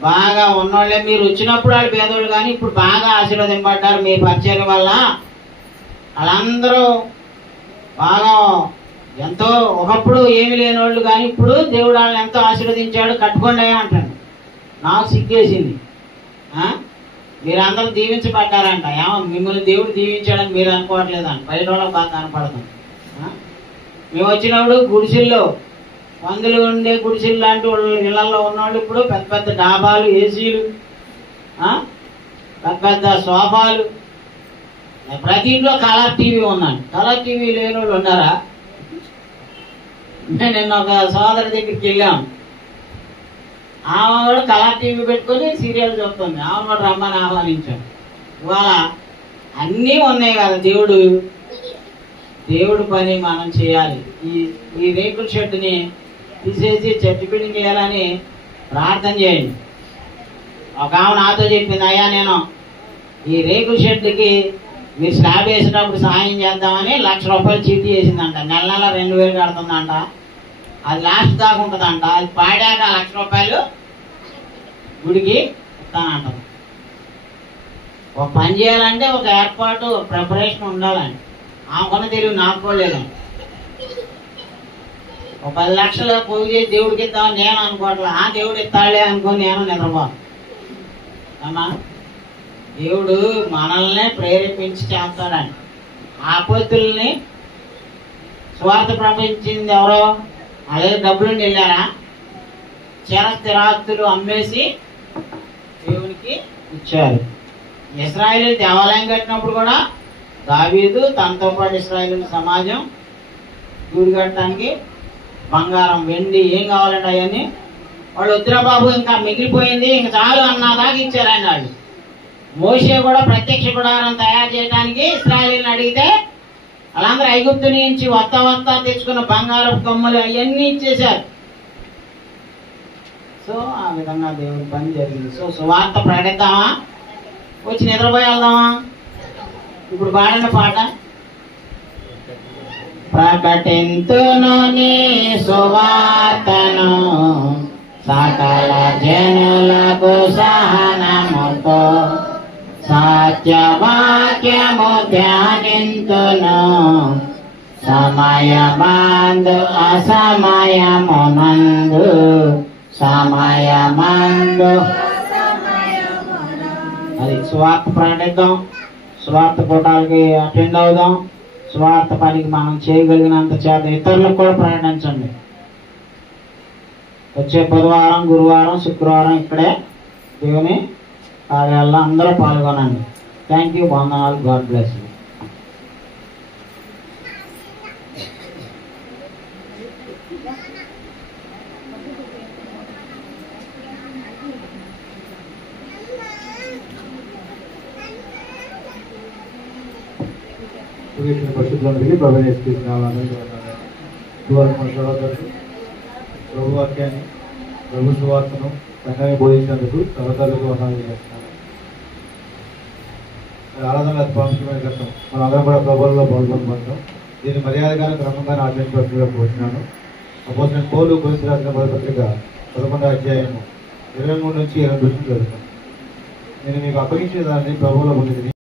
బాగా ఉన్నోళ్ళే, మీరు వచ్చినప్పుడు వాళ్ళు పేదోళ్ళు కానీ ఇప్పుడు బాగా ఆశీర్వదింపడ్డారు మీ పరిచయం వల్ల, వాళ్ళందరూ బాగా ఎంతో ఒకప్పుడు ఏమి లేని వాళ్ళు కానీ ఇప్పుడు దేవుడు వాళ్ళని ఎంతో ఆశీర్వదించాడు, కట్టుకోండి అంటాడు. నాకు సిగ్గేసింది. మీరందరూ దీవించబడ్డారంట. ఏమో మిమ్మల్ని దేవుడు దీవించాడని మీరు అనుకోవట్లేదంట, బయట వాళ్ళకి బాగా కనపడుతుంది. మేము వచ్చినప్పుడు గుడిసెల్లో మందులు ఉండే గుడిసెలు లాంటి వాళ్ళు ఇళ్లలో ఉన్నవాళ్ళు ఇప్పుడు పెద్ద పెద్ద డాబాలు, ఏసీలు, పెద్ద పెద్ద సోఫాలు, ప్రతి ఇంట్లో కలర్ టీవీ ఉందండి. కలర్ టీవీ లేని వాళ్ళు ఉన్నారా? నేను ఒక సోదరి దగ్గరికి వెళ్ళాము, ఆమె కూడా కలర్ టీవీ పెట్టుకొని సీరియల్ చూస్తుంది, ఆమె కూడా రమ్మని ఆహ్వానించాం. ఇవాళ అన్నీ ఉన్నాయి కదా, దేవుడు పని మనం చేయాలి. ఈ రేకుల షెడ్ని తీసేసి చర్చి బిల్డింగ్ చేయాలని ప్రార్థన చేయండి. ఒక ఆమె నాతో చెప్పింది, అయ్యా నేను ఈ రేకుల షెడ్కి మీరు స్లాబ్ వేసేటప్పుడు సహాయం చేద్దామని ₹1,00,000 చీటీ వేసిందంట. నెల 2,000 కడుతుందంట. అది లాస్ట్ దాకా ఉంటుందంట. అది పాడాక ₹1,00,000 గుడికి ఇస్తానంట. ఒక పని చేయాలంటే ఒక ఏర్పాటు, ప్రిపరేషన్ ఉండాలండి. ఆమెకున్న తెలివి నాకు కూడా లేదండి. ఒక 10 లక్షలు పోగు చేసి దేవుడికి ఇద్దామని నేను అనుకోవట్లే. దేవుడు ఇస్తాడులే అనుకుని నేను నిద్రపోను అమ్మా. దేవుడు మనల్ని ప్రేరేపించి చేస్తాడండి. ఆపత్తుల్ని స్వార్థ ప్రపంచింది ఎవరో, అదే డబ్బులు వెళ్ళారా, స్థిరాస్తులు అమ్మేసి దేవునికి ఇచ్చారు. ఇశ్రాయేలు దేవాలయం కట్టినప్పుడు కూడా దావీదు తనతో పాటు ఇశ్రాయేలు సమాజం గుడి కట్టడానికి బంగారం, వెండి ఏం కావాలంటే అవన్నీ వాళ్ళు వద్దురా బాబు ఇంకా మిగిలిపోయింది ఇంక చాలు అన్నదాకా ఇచ్చారండి వాళ్ళు. మోషే కూడా ప్రత్యక్ష గుడారం తయారు చేయడానికి ఇశ్రాయేలుని అడిగితే వాళ్ళందరూ ఐగుప్తు నుంచి వస్తా తెచ్చుకున్న బంగారం కొమ్మలు అవన్నీ ఇచ్చేశారు. సో ఆ విధంగా దేవుడి పని జరిగింది. సో సువార్త ప్రకటిద్దామా, వచ్చి నిద్రపోయి వెళ్దామా? ఇప్పుడు పాడిన పాట, ప్రకటింతును నీ సువార్తను సకల జనులకు సహనముతో, సత్యవాక్యము ధ్యానింతును సమయమందు అసమయమునందు, సమయమందు. అది స్వార్థ ప్రకటిద్దాం, స్వార్థ కూటాలకి అటెండ్ అవుదాం, స్వార్థ పనికి మనం చేయగలిగినంత చేత ఇతరులకు కూడా ప్రకటించండి. వచ్చే బుధవారం, గురువారం, శుక్రవారం ఇక్కడే దేవుని కార్యాలయంలో అందరూ పాల్గొనండి. థ్యాంక్ యూ, వందనాలు, గాడ్ బ్లెస్ యూ. పరిశుద్ధులందరికీ ప్రభు వాక్యాన్ని, ప్రభు సువార్తను సంఘాన్ని బోధించినందుకు సహోదరులకు వందనాలు చేస్తున్నాను. ఆరాధన అతి ప్రాముఖ్యమైన ఘట్టం, మనం అందరం కూడా ప్రభువులో పాల్గొనబడతాం. దీన్ని మర్యాదగా క్రమంగా ఆచరించవలసిందిగా కోరుతున్నాను. అపోజిట్ పౌలు కొరింథీ రాసిన మొదటి పత్రిక 11వ అధ్యాయము 23 నుంచి 22 చదువుతాను. నేను మీకు అప్పగించిన దాన్ని ప్రభువులో పొందింది.